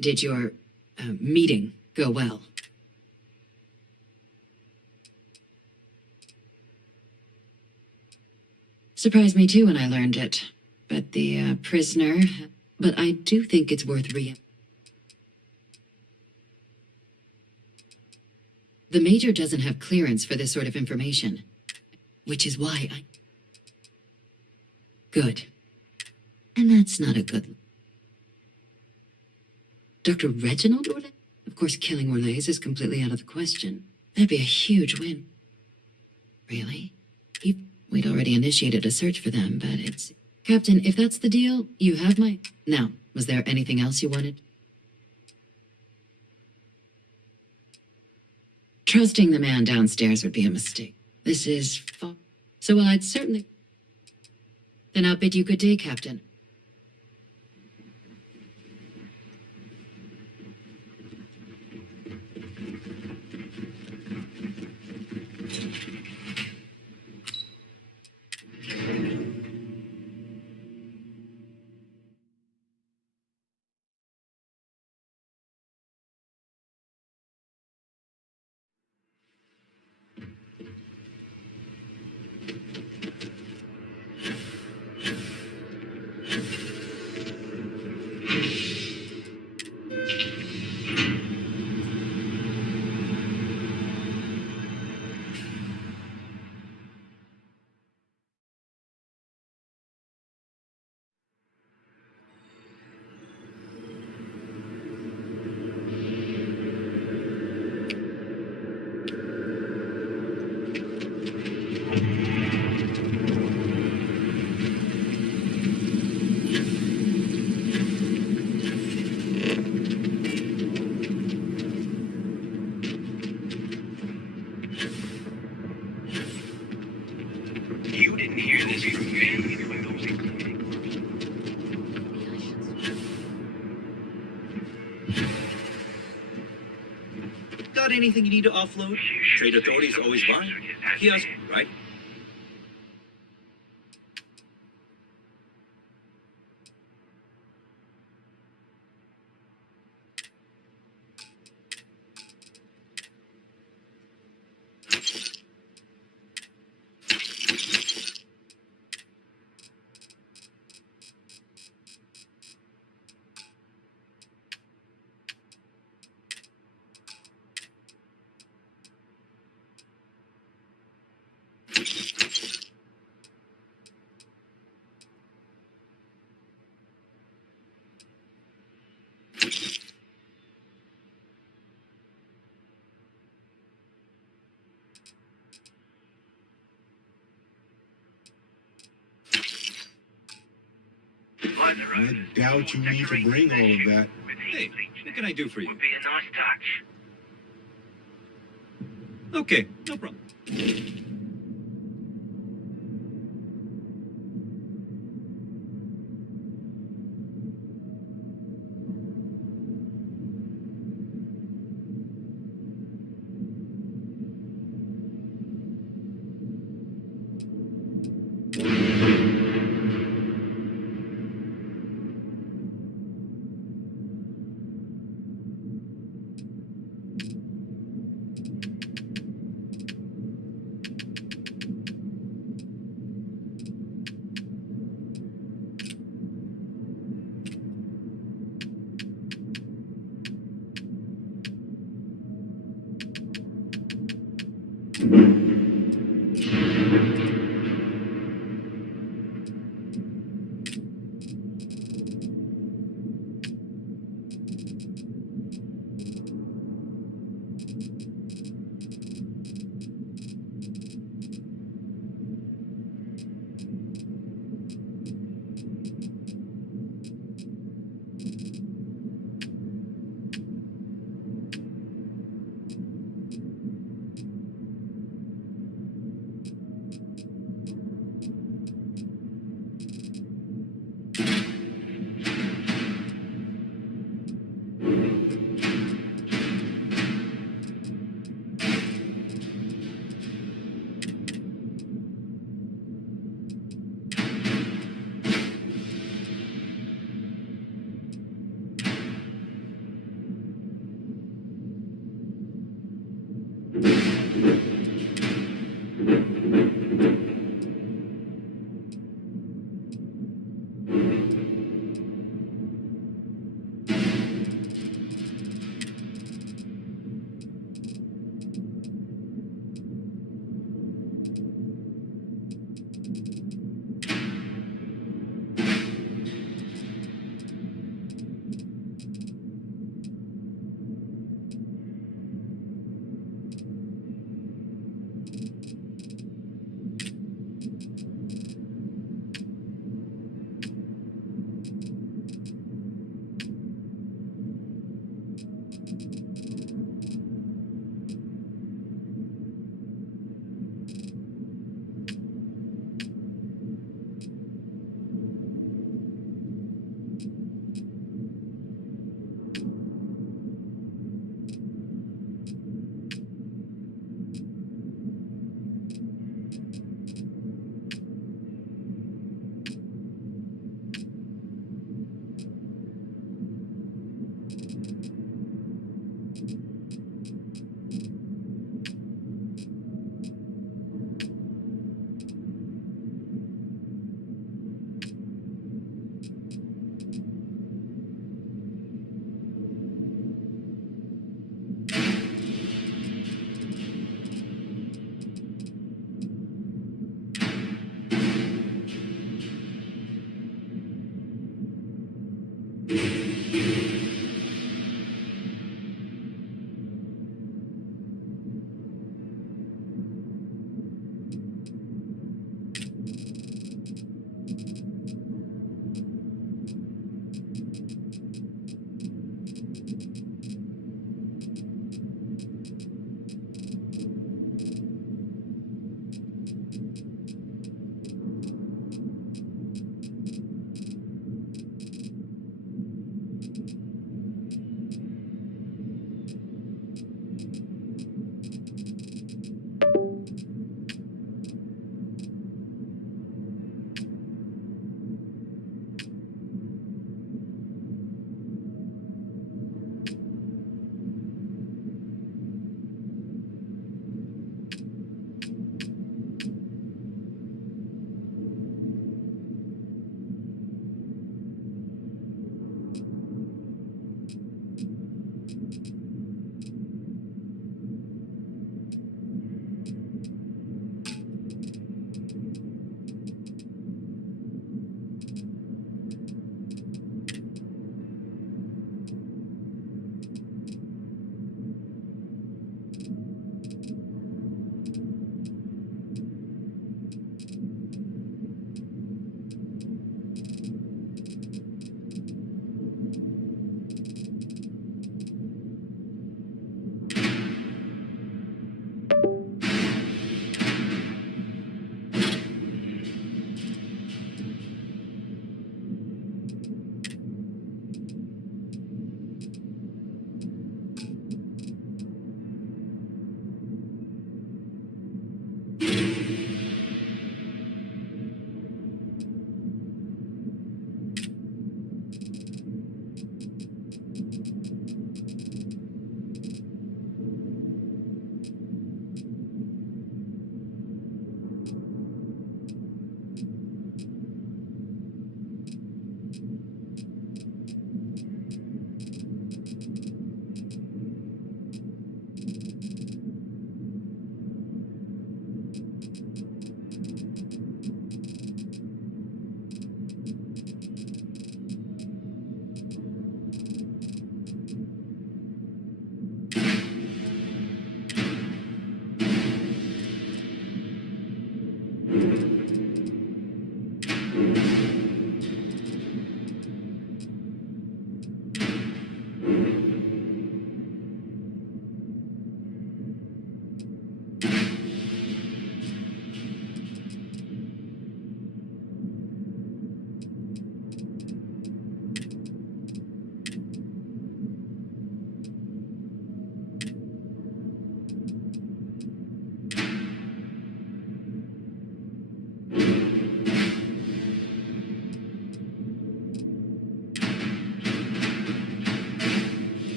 did your meeting go well? Surprised me too when I learned it. But the prisoner... But I do think it's worth The Major doesn't have clearance for this sort of information. Which is why I... Good. And that's not a good... Dr. Reginald Orlais? Of course, killing Orlais is completely out of the question. That'd be a huge win. Really? We'd already initiated a search for them, but it's... Captain, if that's the deal, you have my... Now, was there anything else you wanted? Trusting the man downstairs would be a mistake. This is far... So, well, I'd certainly... Then I'll bid you good day, Captain. You didn't hear this from me. Got anything you need to offload? Trade authorities always buy. Kiosk, right? I doubt you need to bring all of that. Hey, what can I do for you? Would be a nice touch. Okay, no problem.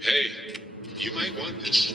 Hey, you might want this.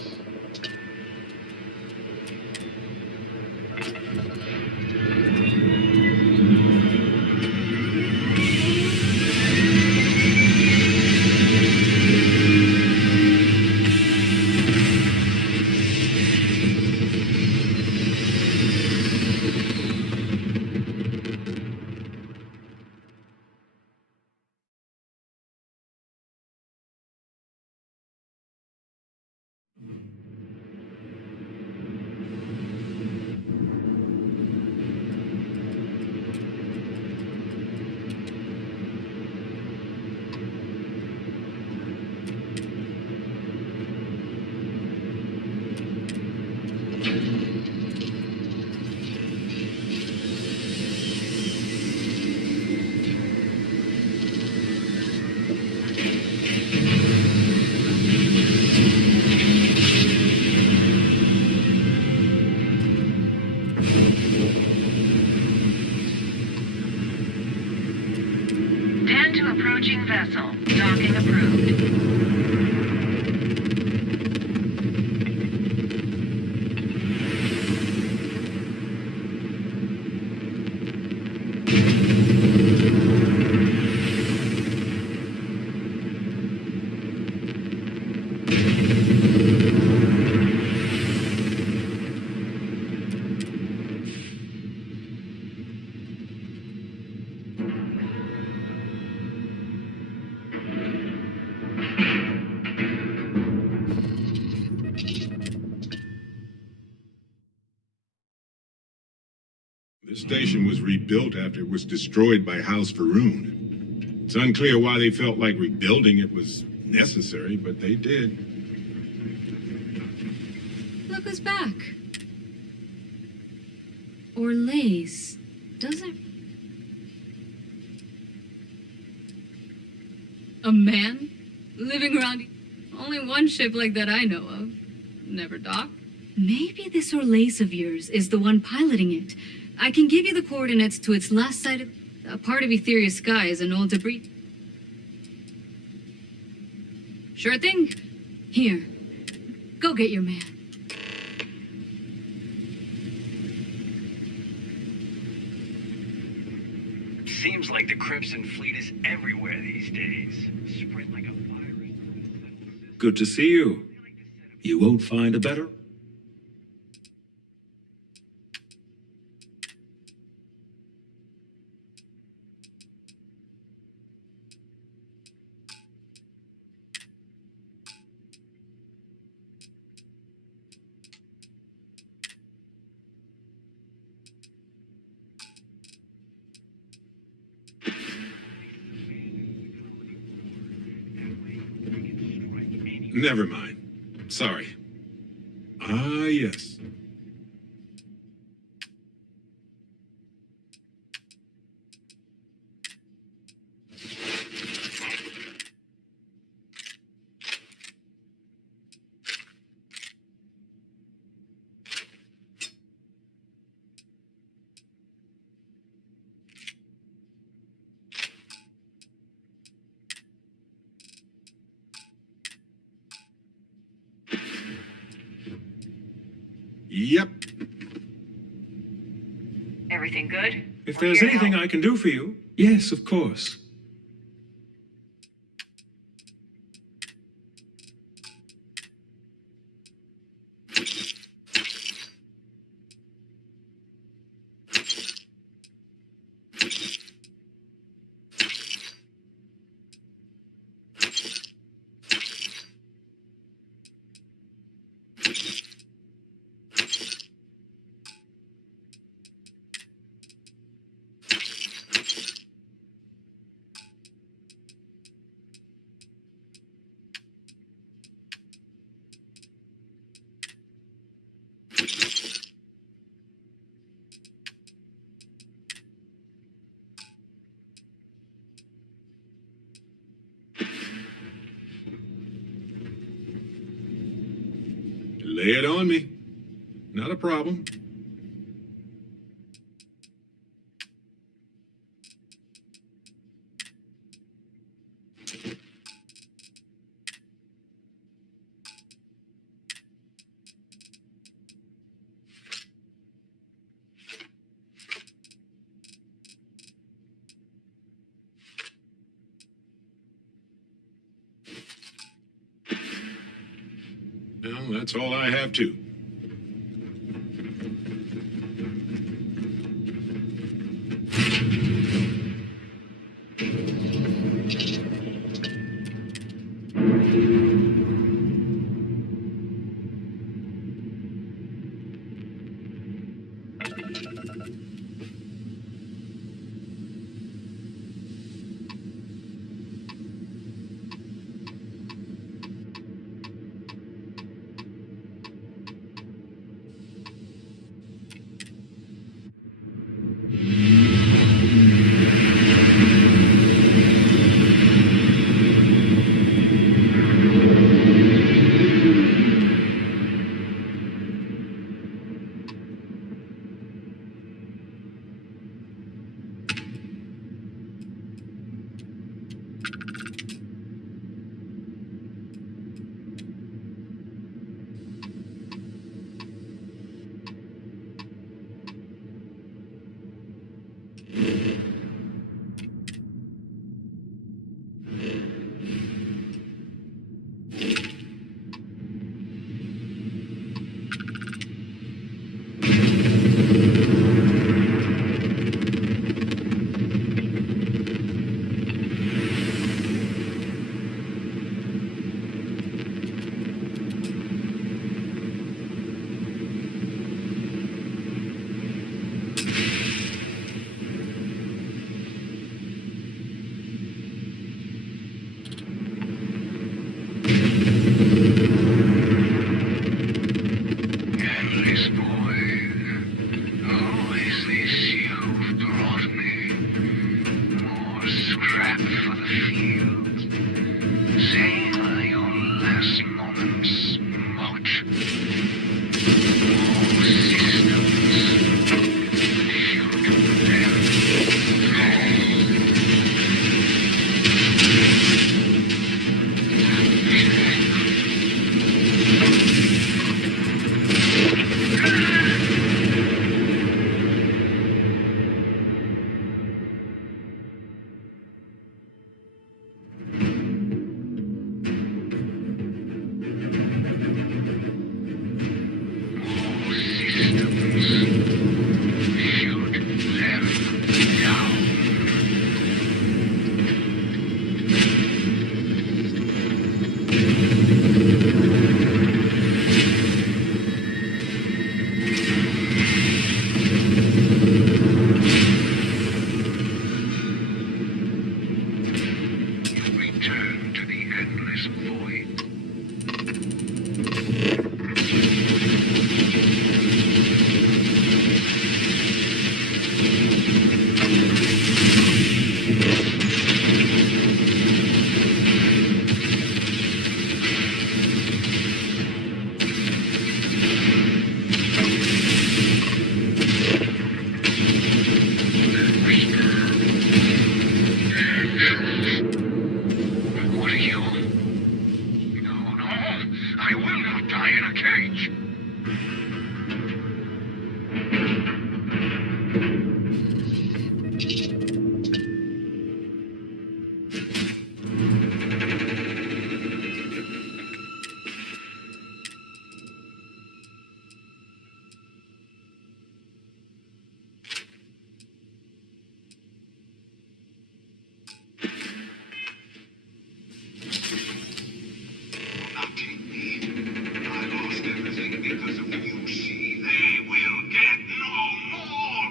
Pan to approaching vessel. Docking approved. This station was rebuilt after it was destroyed by House Faroon. It's unclear why they felt like rebuilding it was necessary, but they did. Look who's back. Or Lace. Doesn't... A man? Living around... Only one ship like that I know of. Never docked. Maybe this Orlace of yours is the one piloting it. I can give you the coordinates to its last sighted... A part of Etheria's sky is an old debris. Sure thing. Here. Go get your man. Seems like the Crimson Fleet is everywhere these days. Spread like a virus. Good to see you. You won't find a better? Never mind. Sorry. Ah, yes. Yep. Everything good? If We're there's here to anything help. I can do for you, yes, of course. Lay it on me. Not a problem. Well, that's all I have too. Endless boy, who is this you've brought me? More scrap for the field. Savor your last moments, Mott. More systems. Shoot them return to the endless void. What are you? No, no, I will not die in a cage. Not take me. I lost everything because of you, see. They will get no more.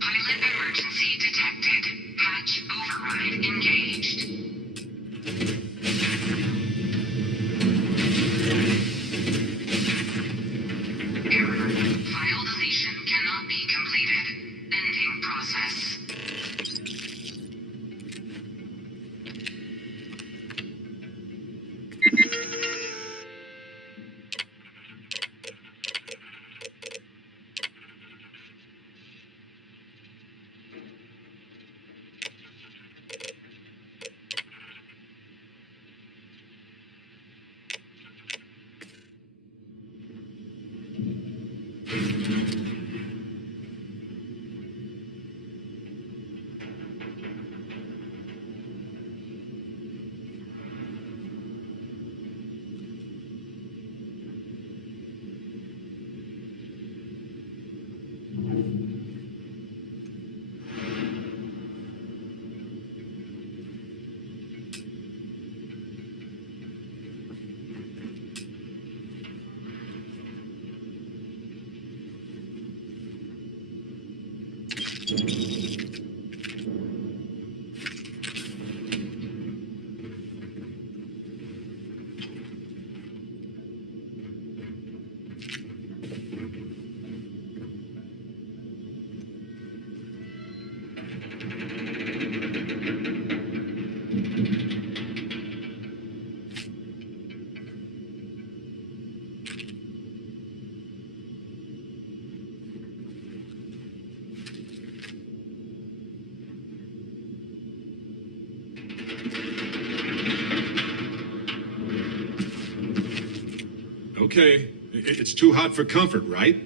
Pilot emergency detected. Hatch override engaged. Okay, it's too hot for comfort, right?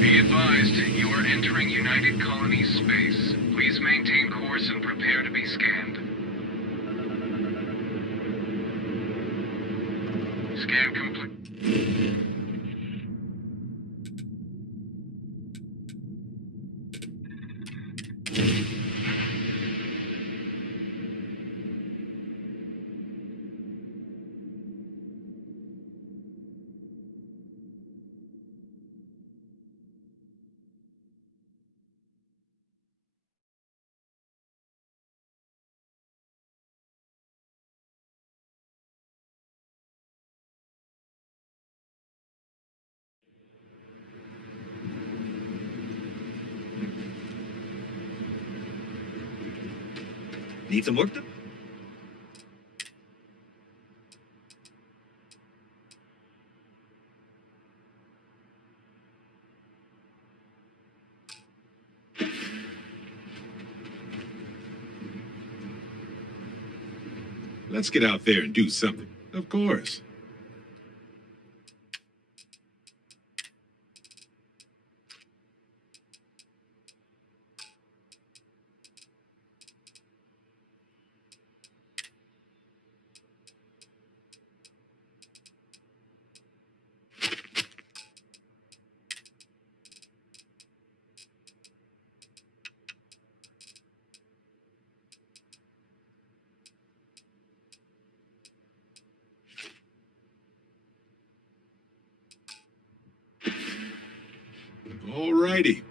Be advised, you are entering United Colonies space. Please maintain course and prepare to be scanned. Scan complete. Need some work done? Let's get out there and do something. Of course. All righty.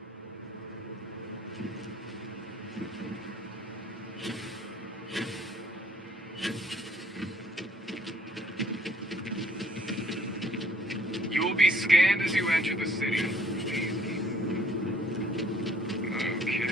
You will be scanned as you enter the city. Okay.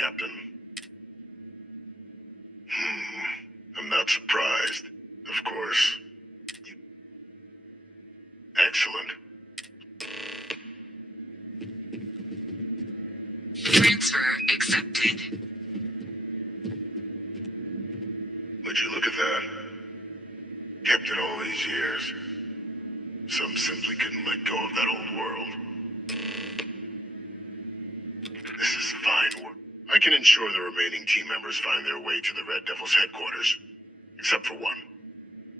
Captain. I'm not surprised, of course. Excellent. Transfer accepted. Would you look at that? Kept it all these years. Some simply couldn't let go of that old world. This is fine work. I can ensure the remaining team members find their way to the Red Devil's headquarters. Except for one.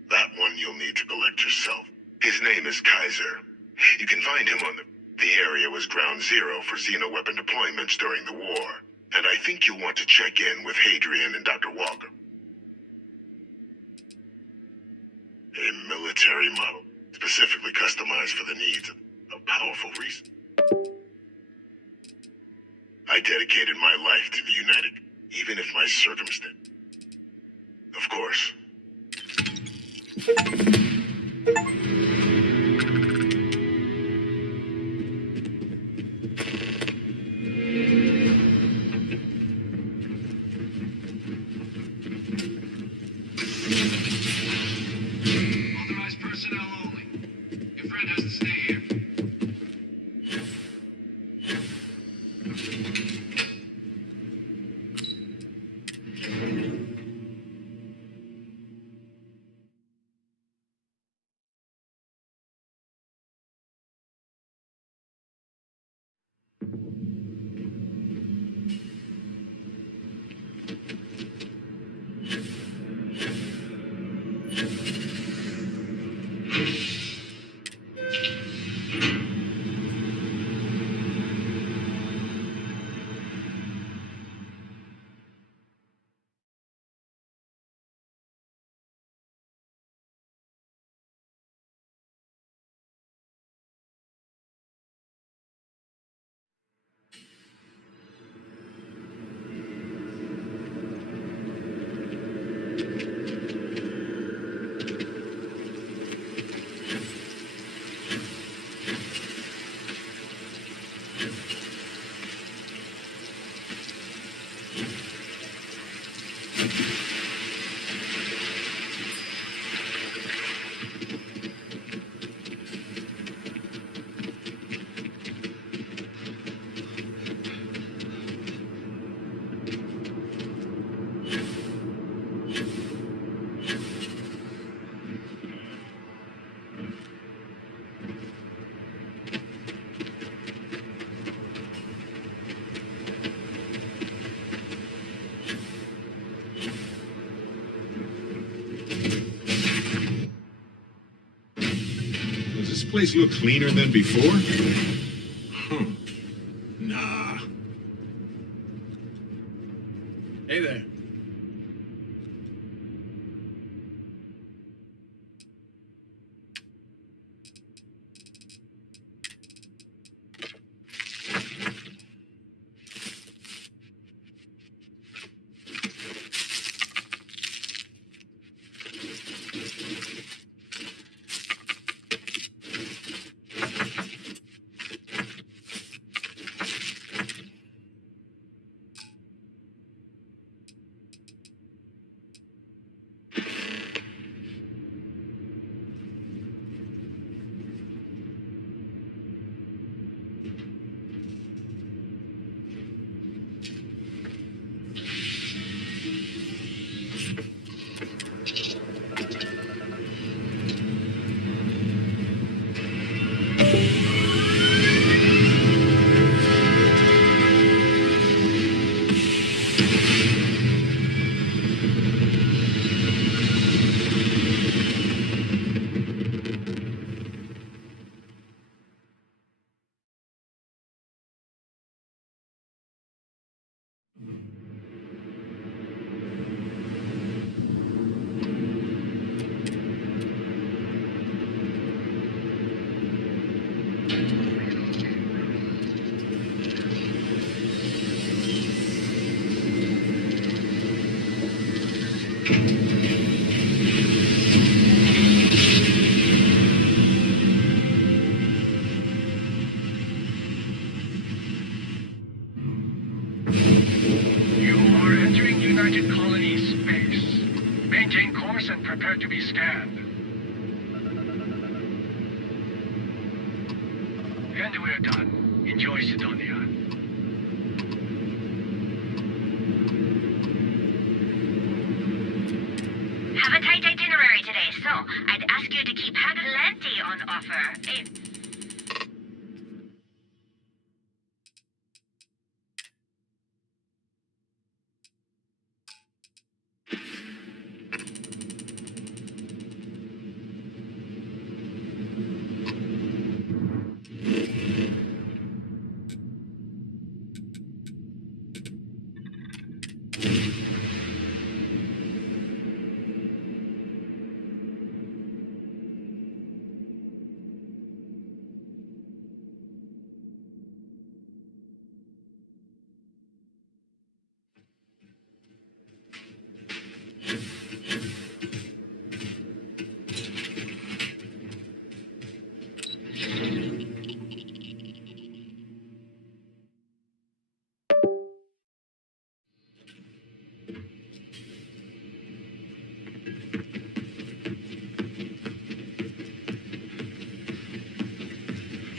That one you'll need to collect yourself. His name is Kaiser. You can find him on the area was ground zero for Xeno weapon deployments during the war. And I think you'll want to check in with Hadrian and Dr. Walker. A military model, specifically customized for the needs of a powerful reason. I dedicated my life to the United, even if my circumstance. Of course. Authorized personnel only. Your friend has to stay here. Does this place look cleaner than before? Huh. Nah. Hey there. United Colonies space. Maintain course and prepare to be scanned. And we're done. Enjoy Sidonia. Have a tight itinerary today, so I'd ask you to keep plenty on offer.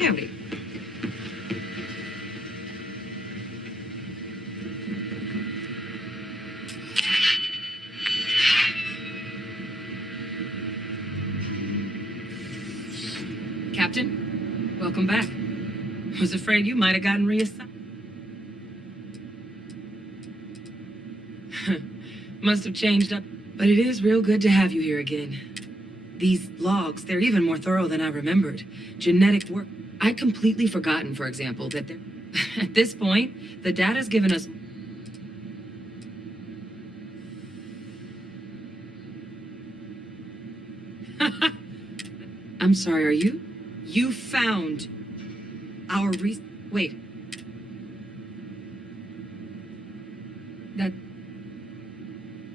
Howdy. Captain, welcome back. Was afraid you might have gotten reassigned. Must have changed up. But it is real good to have you here again. These logs, they're even more thorough than I remembered. Genetic work. I'd completely forgotten, for example, that they're... At this point, the data's given us... I'm sorry, are you? You found our Wait.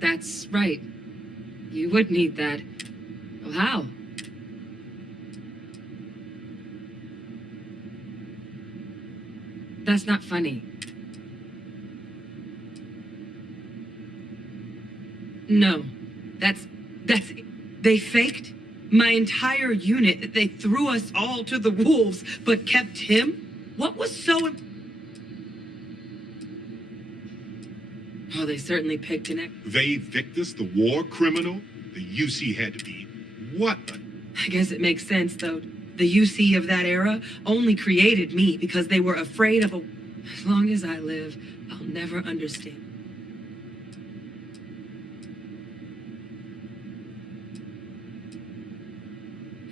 That's right. You would need that. Well, how? That's not funny. No. That's... They faked my entire unit. They threw us all to the wolves, but kept him? What was so... Oh, they certainly picked an... They Victus, the war criminal? The UC had to be... What the... I guess it makes sense, though. The UC of that era only created me because they were afraid of a... As long as I live, I'll never understand.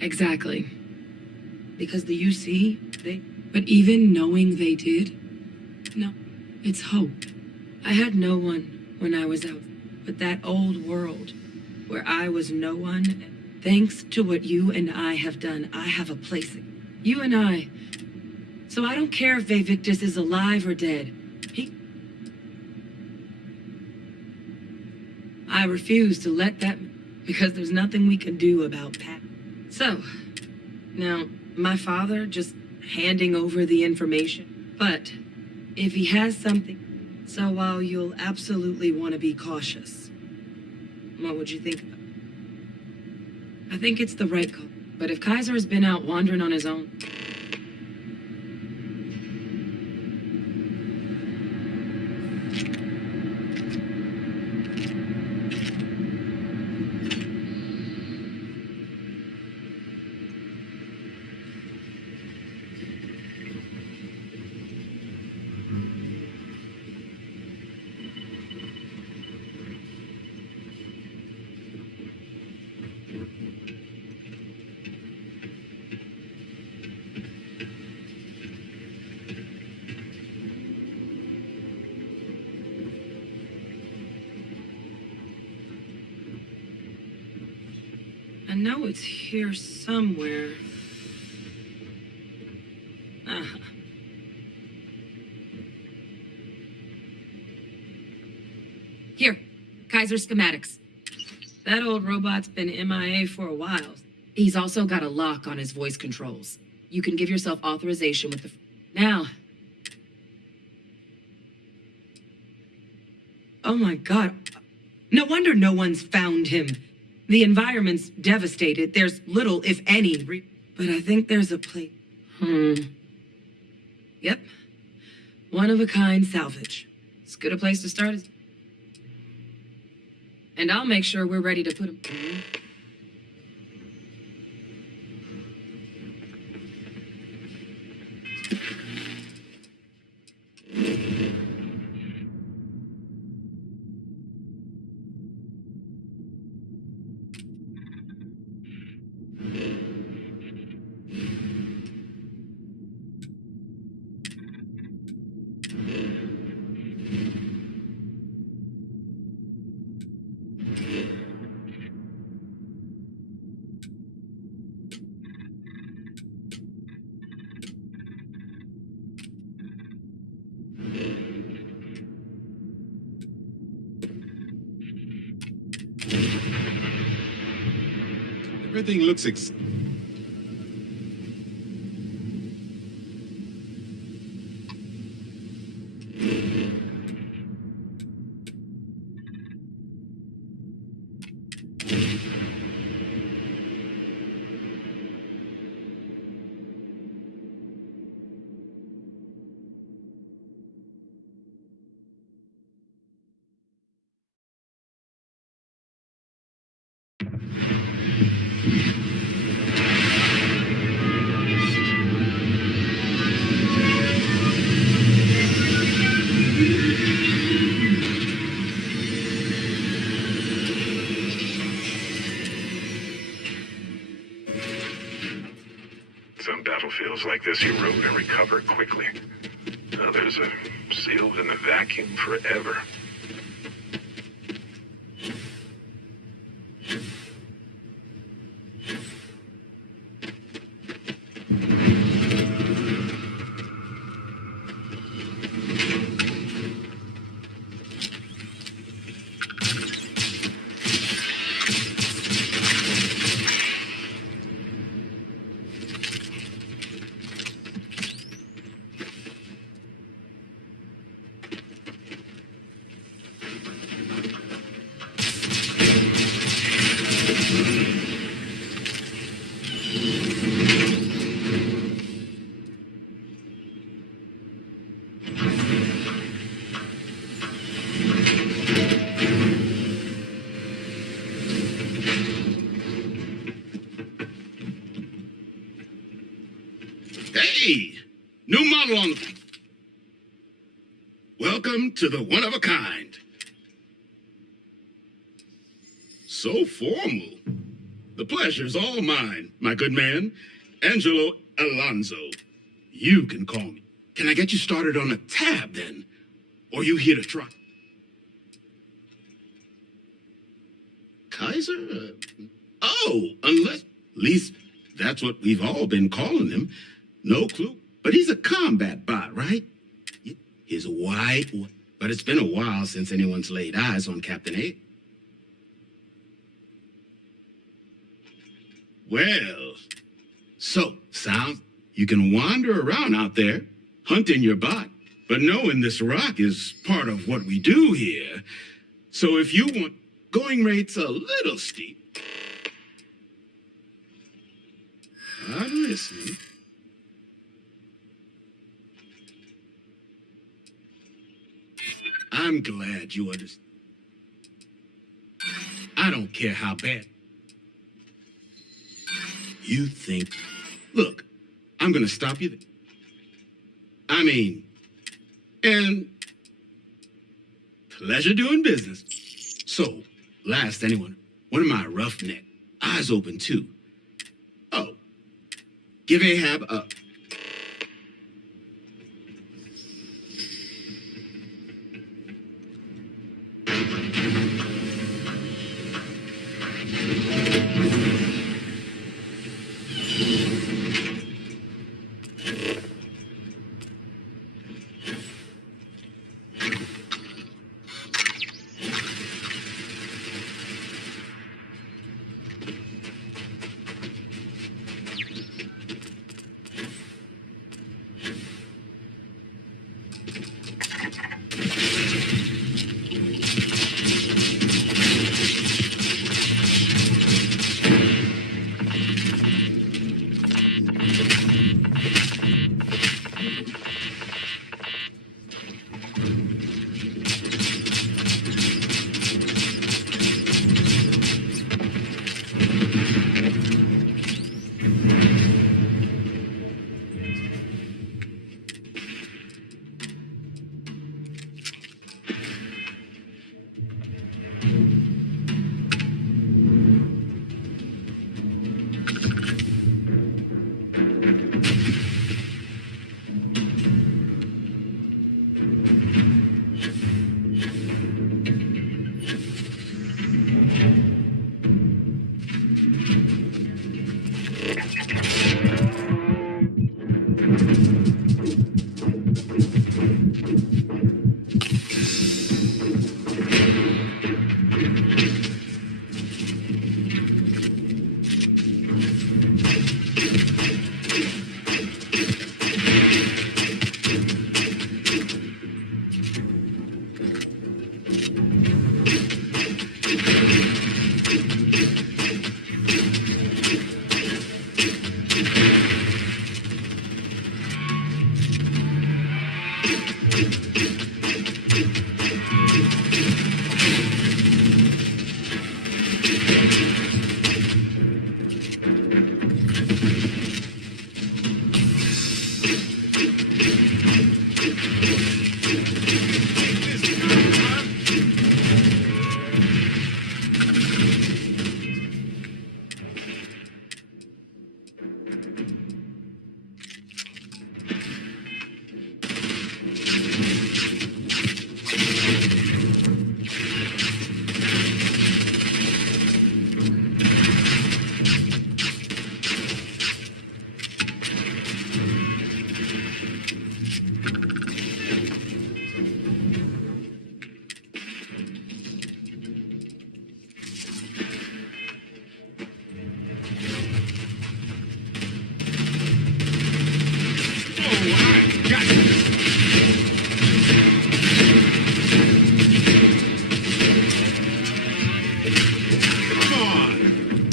Exactly. Because the UC, they... But even knowing they did, no, it's hope. I had no one when I was out. But that old world, where I was no one, thanks to what you and I have done, I have a place. You and I. So I don't care if Victus is alive or dead. I refuse to let that... Because there's nothing we can do about Pat. So, now, my father just handing over the information. But, if he has something... So while you'll absolutely want to be cautious, what would you think about it? I think it's the right call. But if Kaiser has been out wandering on his own... I know it's here somewhere. Here, Kaiser schematics. That old robot's been MIA for a while. He's also got a lock on his voice controls. You can give yourself authorization with the... Now... Oh my God. No wonder no one's found him. The environment's devastated. There's little, if any, but I think there's a place. Yep. One-of-a-kind salvage. As good a place to start as... And I'll make sure we're ready to put him... Everything looks Some battlefields like this erode and recover quickly. Others are sealed in a vacuum forever. Hey! New model on the... Welcome to the one-of-a-kind. So formal. The pleasure's all mine, my good man. Angelo Alonso. You can call me. Can I get you started on a tab, then? Or you here to try? Kaiser? Unless... At least that's what we've all been calling him. No clue. But he's a combat bot, right? He's white, but it's been a while since anyone's laid eyes on Captain A. Well, so, sounds you can wander around out there, hunting your bot, but knowing this rock is part of what we do here. So if you want, going rate's a little steep. I'm listening. I'm glad you understand. I don't care how bad you think. Look, I'm gonna stop you there. I mean, and pleasure doing business. So, last anyone, one of my roughneck, eyes open too. Oh, give Ahab a...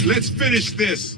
Let's finish this.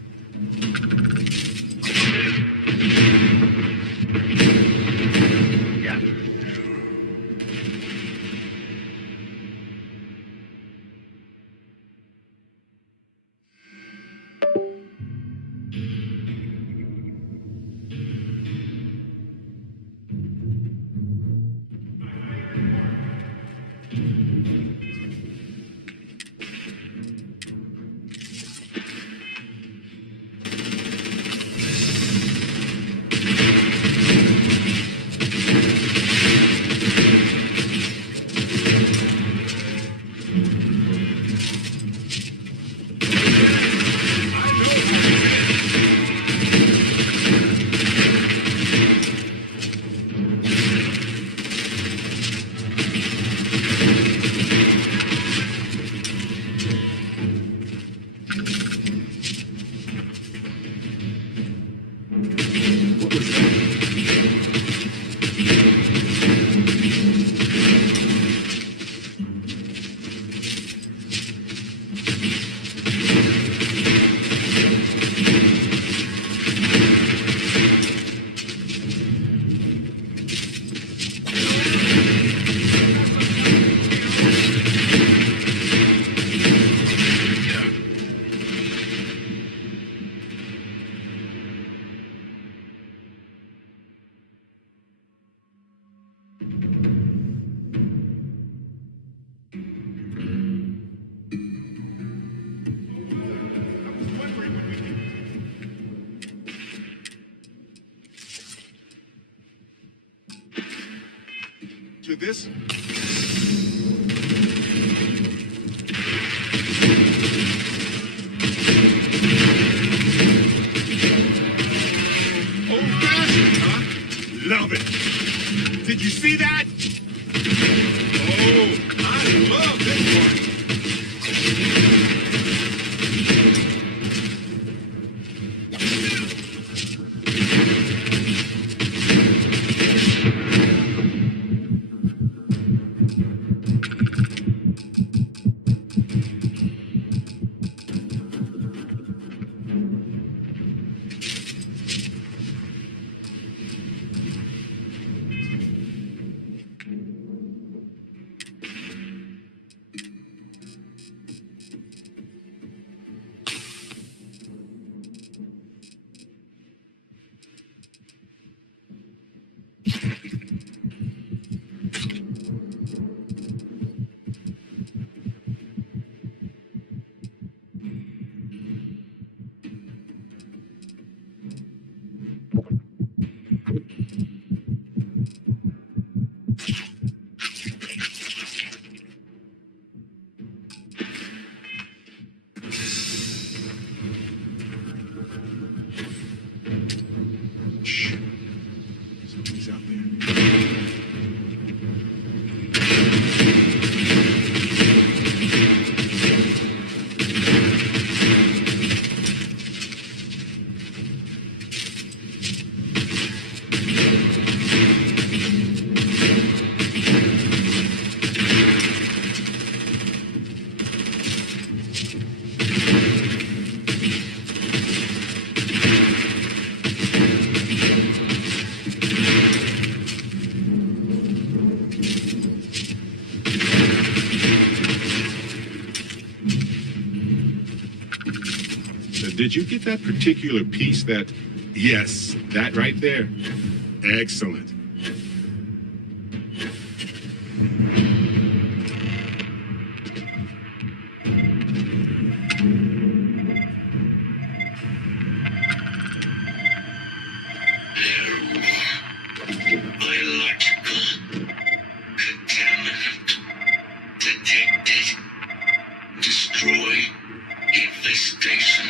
To this. Old-fashioned, huh? Love it. Did you see that? Oh, I love this part. did you get that particular piece that... Yes, that right there. Excellent. Biological contaminant detected. Destroy infestation.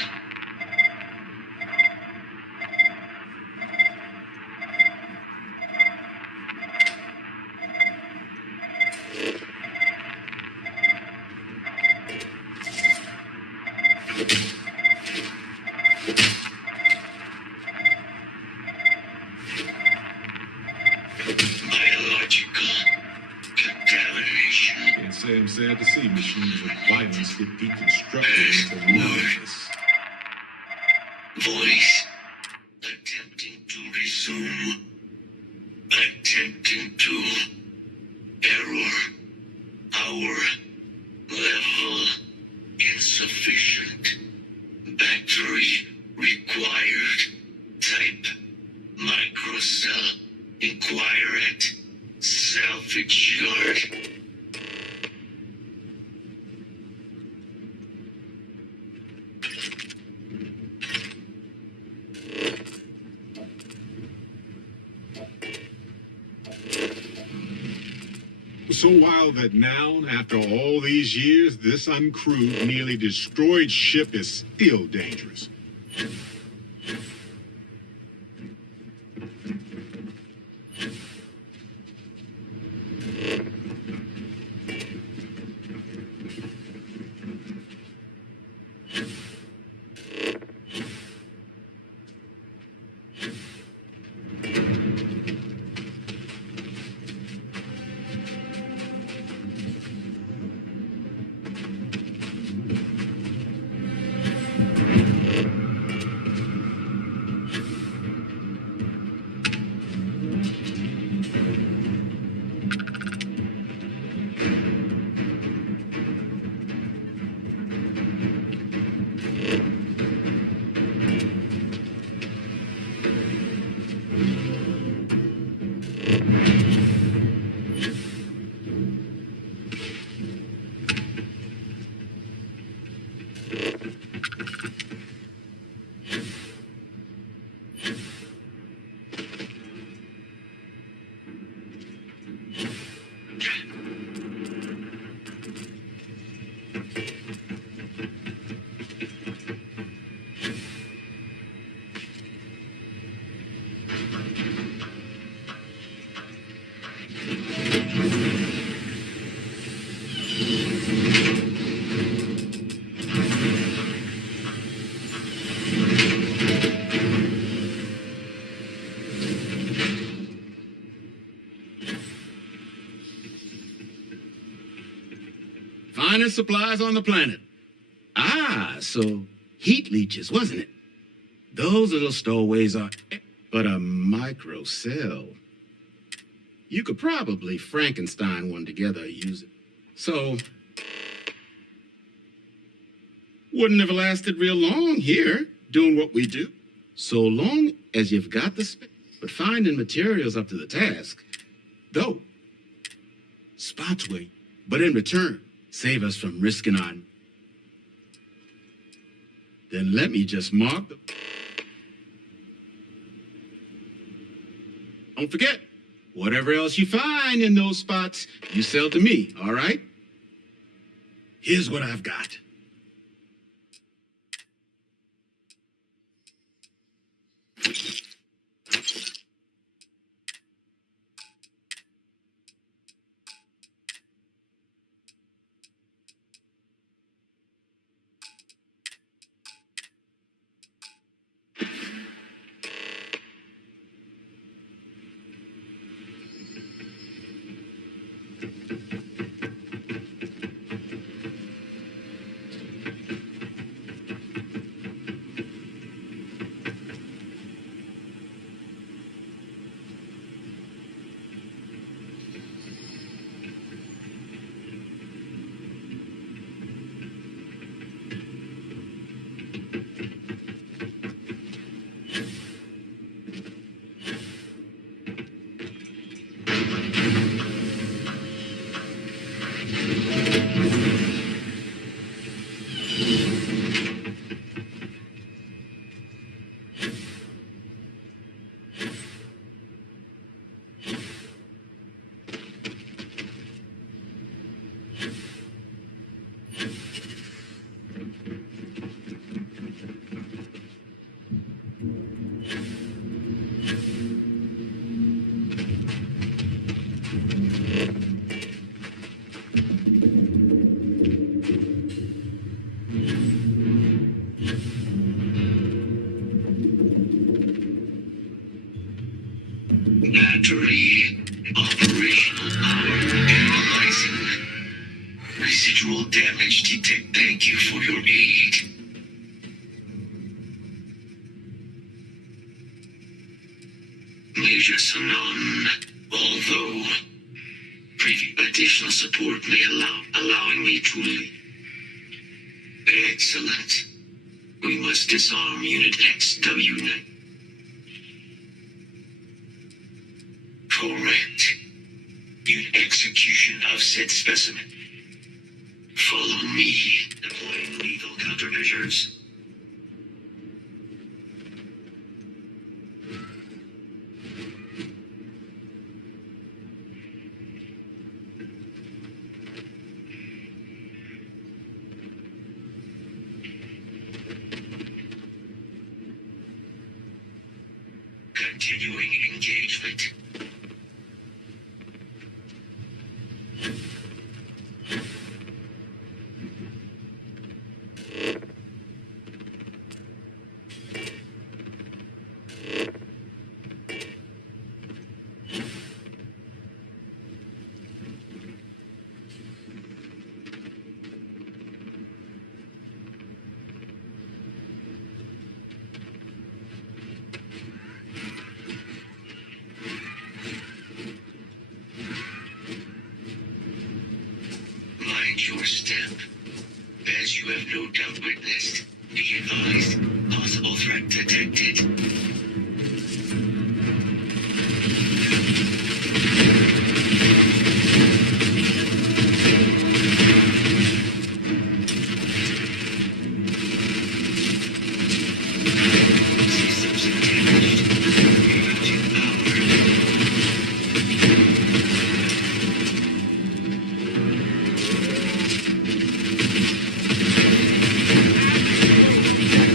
Biological contamination. Can't say I'm sad to see machines with violence get deconstructed into nothingness. Voice attempting to resume. Attempting to. Error. Power level insufficient. Battery required. Type microcell. Inquire at salvage yard. So wild that now, after all these years, this uncrewed, nearly destroyed ship is still dangerous. Finest supplies on the planet. Ah, so heat leeches, wasn't it? Those little stowaways are... But a microcell. You could probably Frankenstein one together use it. So... Wouldn't have lasted real long here, doing what we do. So long as you've got the space. But finding materials up to the task. Though, spots where... But in return, save us from risking our... Then let me just mark the... Don't forget, whatever else you find in those spots, you sell to me, all right? Here's what I've got. Bridge Detect, thank you for your aid. Major Sanon, although additional support may allowing me to leave. Excellent. We must disarm Unit XW9. Correct. Unit execution of said specimen. Follow me. Deploying lethal countermeasures. Continuing engagement. Mind your step. As you have no doubt witnessed, be advised, possible threat detected. Systems damaged.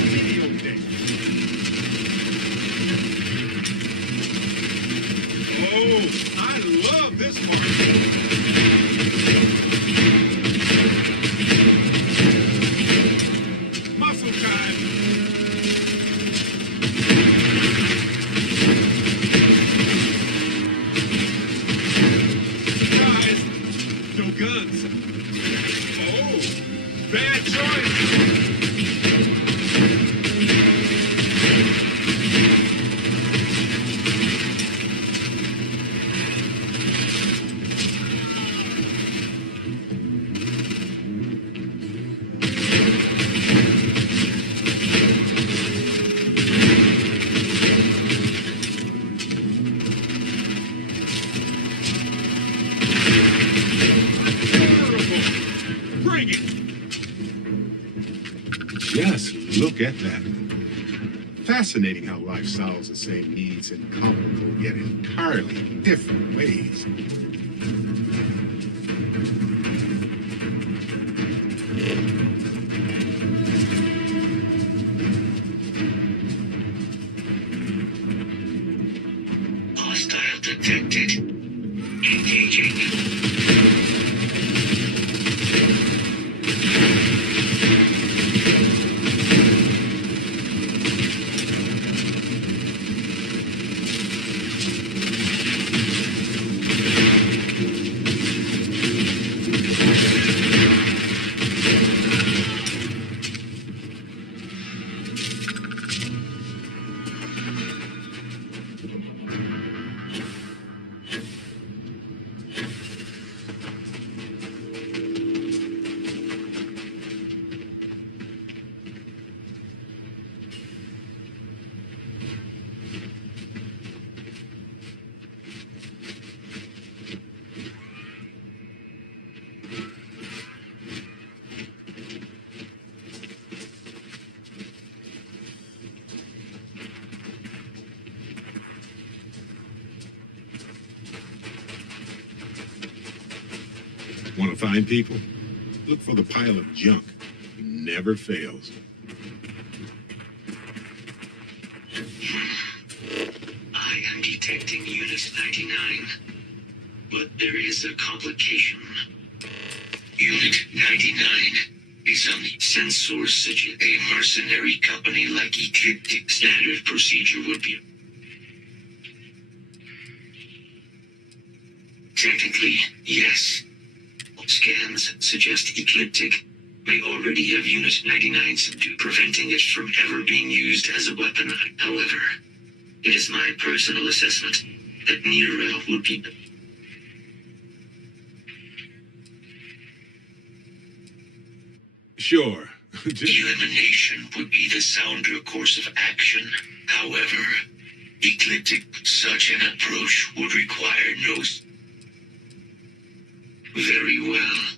Rerouting Oh, I love this part. Muscle time. Guys, no guns. Oh, bad choice. Bring it. Just look at that. Fascinating how life solves the same needs in comparable yet entirely different ways. Hostile detected. Engaging. Want to find people? Look for the pile of junk. Never fails. I am detecting Unit 99. But there is a complication. Unit 99 is on the sensors such as a mercenary company like Ecliptic. Standard procedure would be... Technically, yes. Scans suggest Ecliptic may already have Unit 99 subdued, preventing it from ever being used as a weapon. However, it is my personal assessment that Nero will be... Sure. Elimination would be the sounder course of action. However, ecliptic, such an approach would require no... Very well.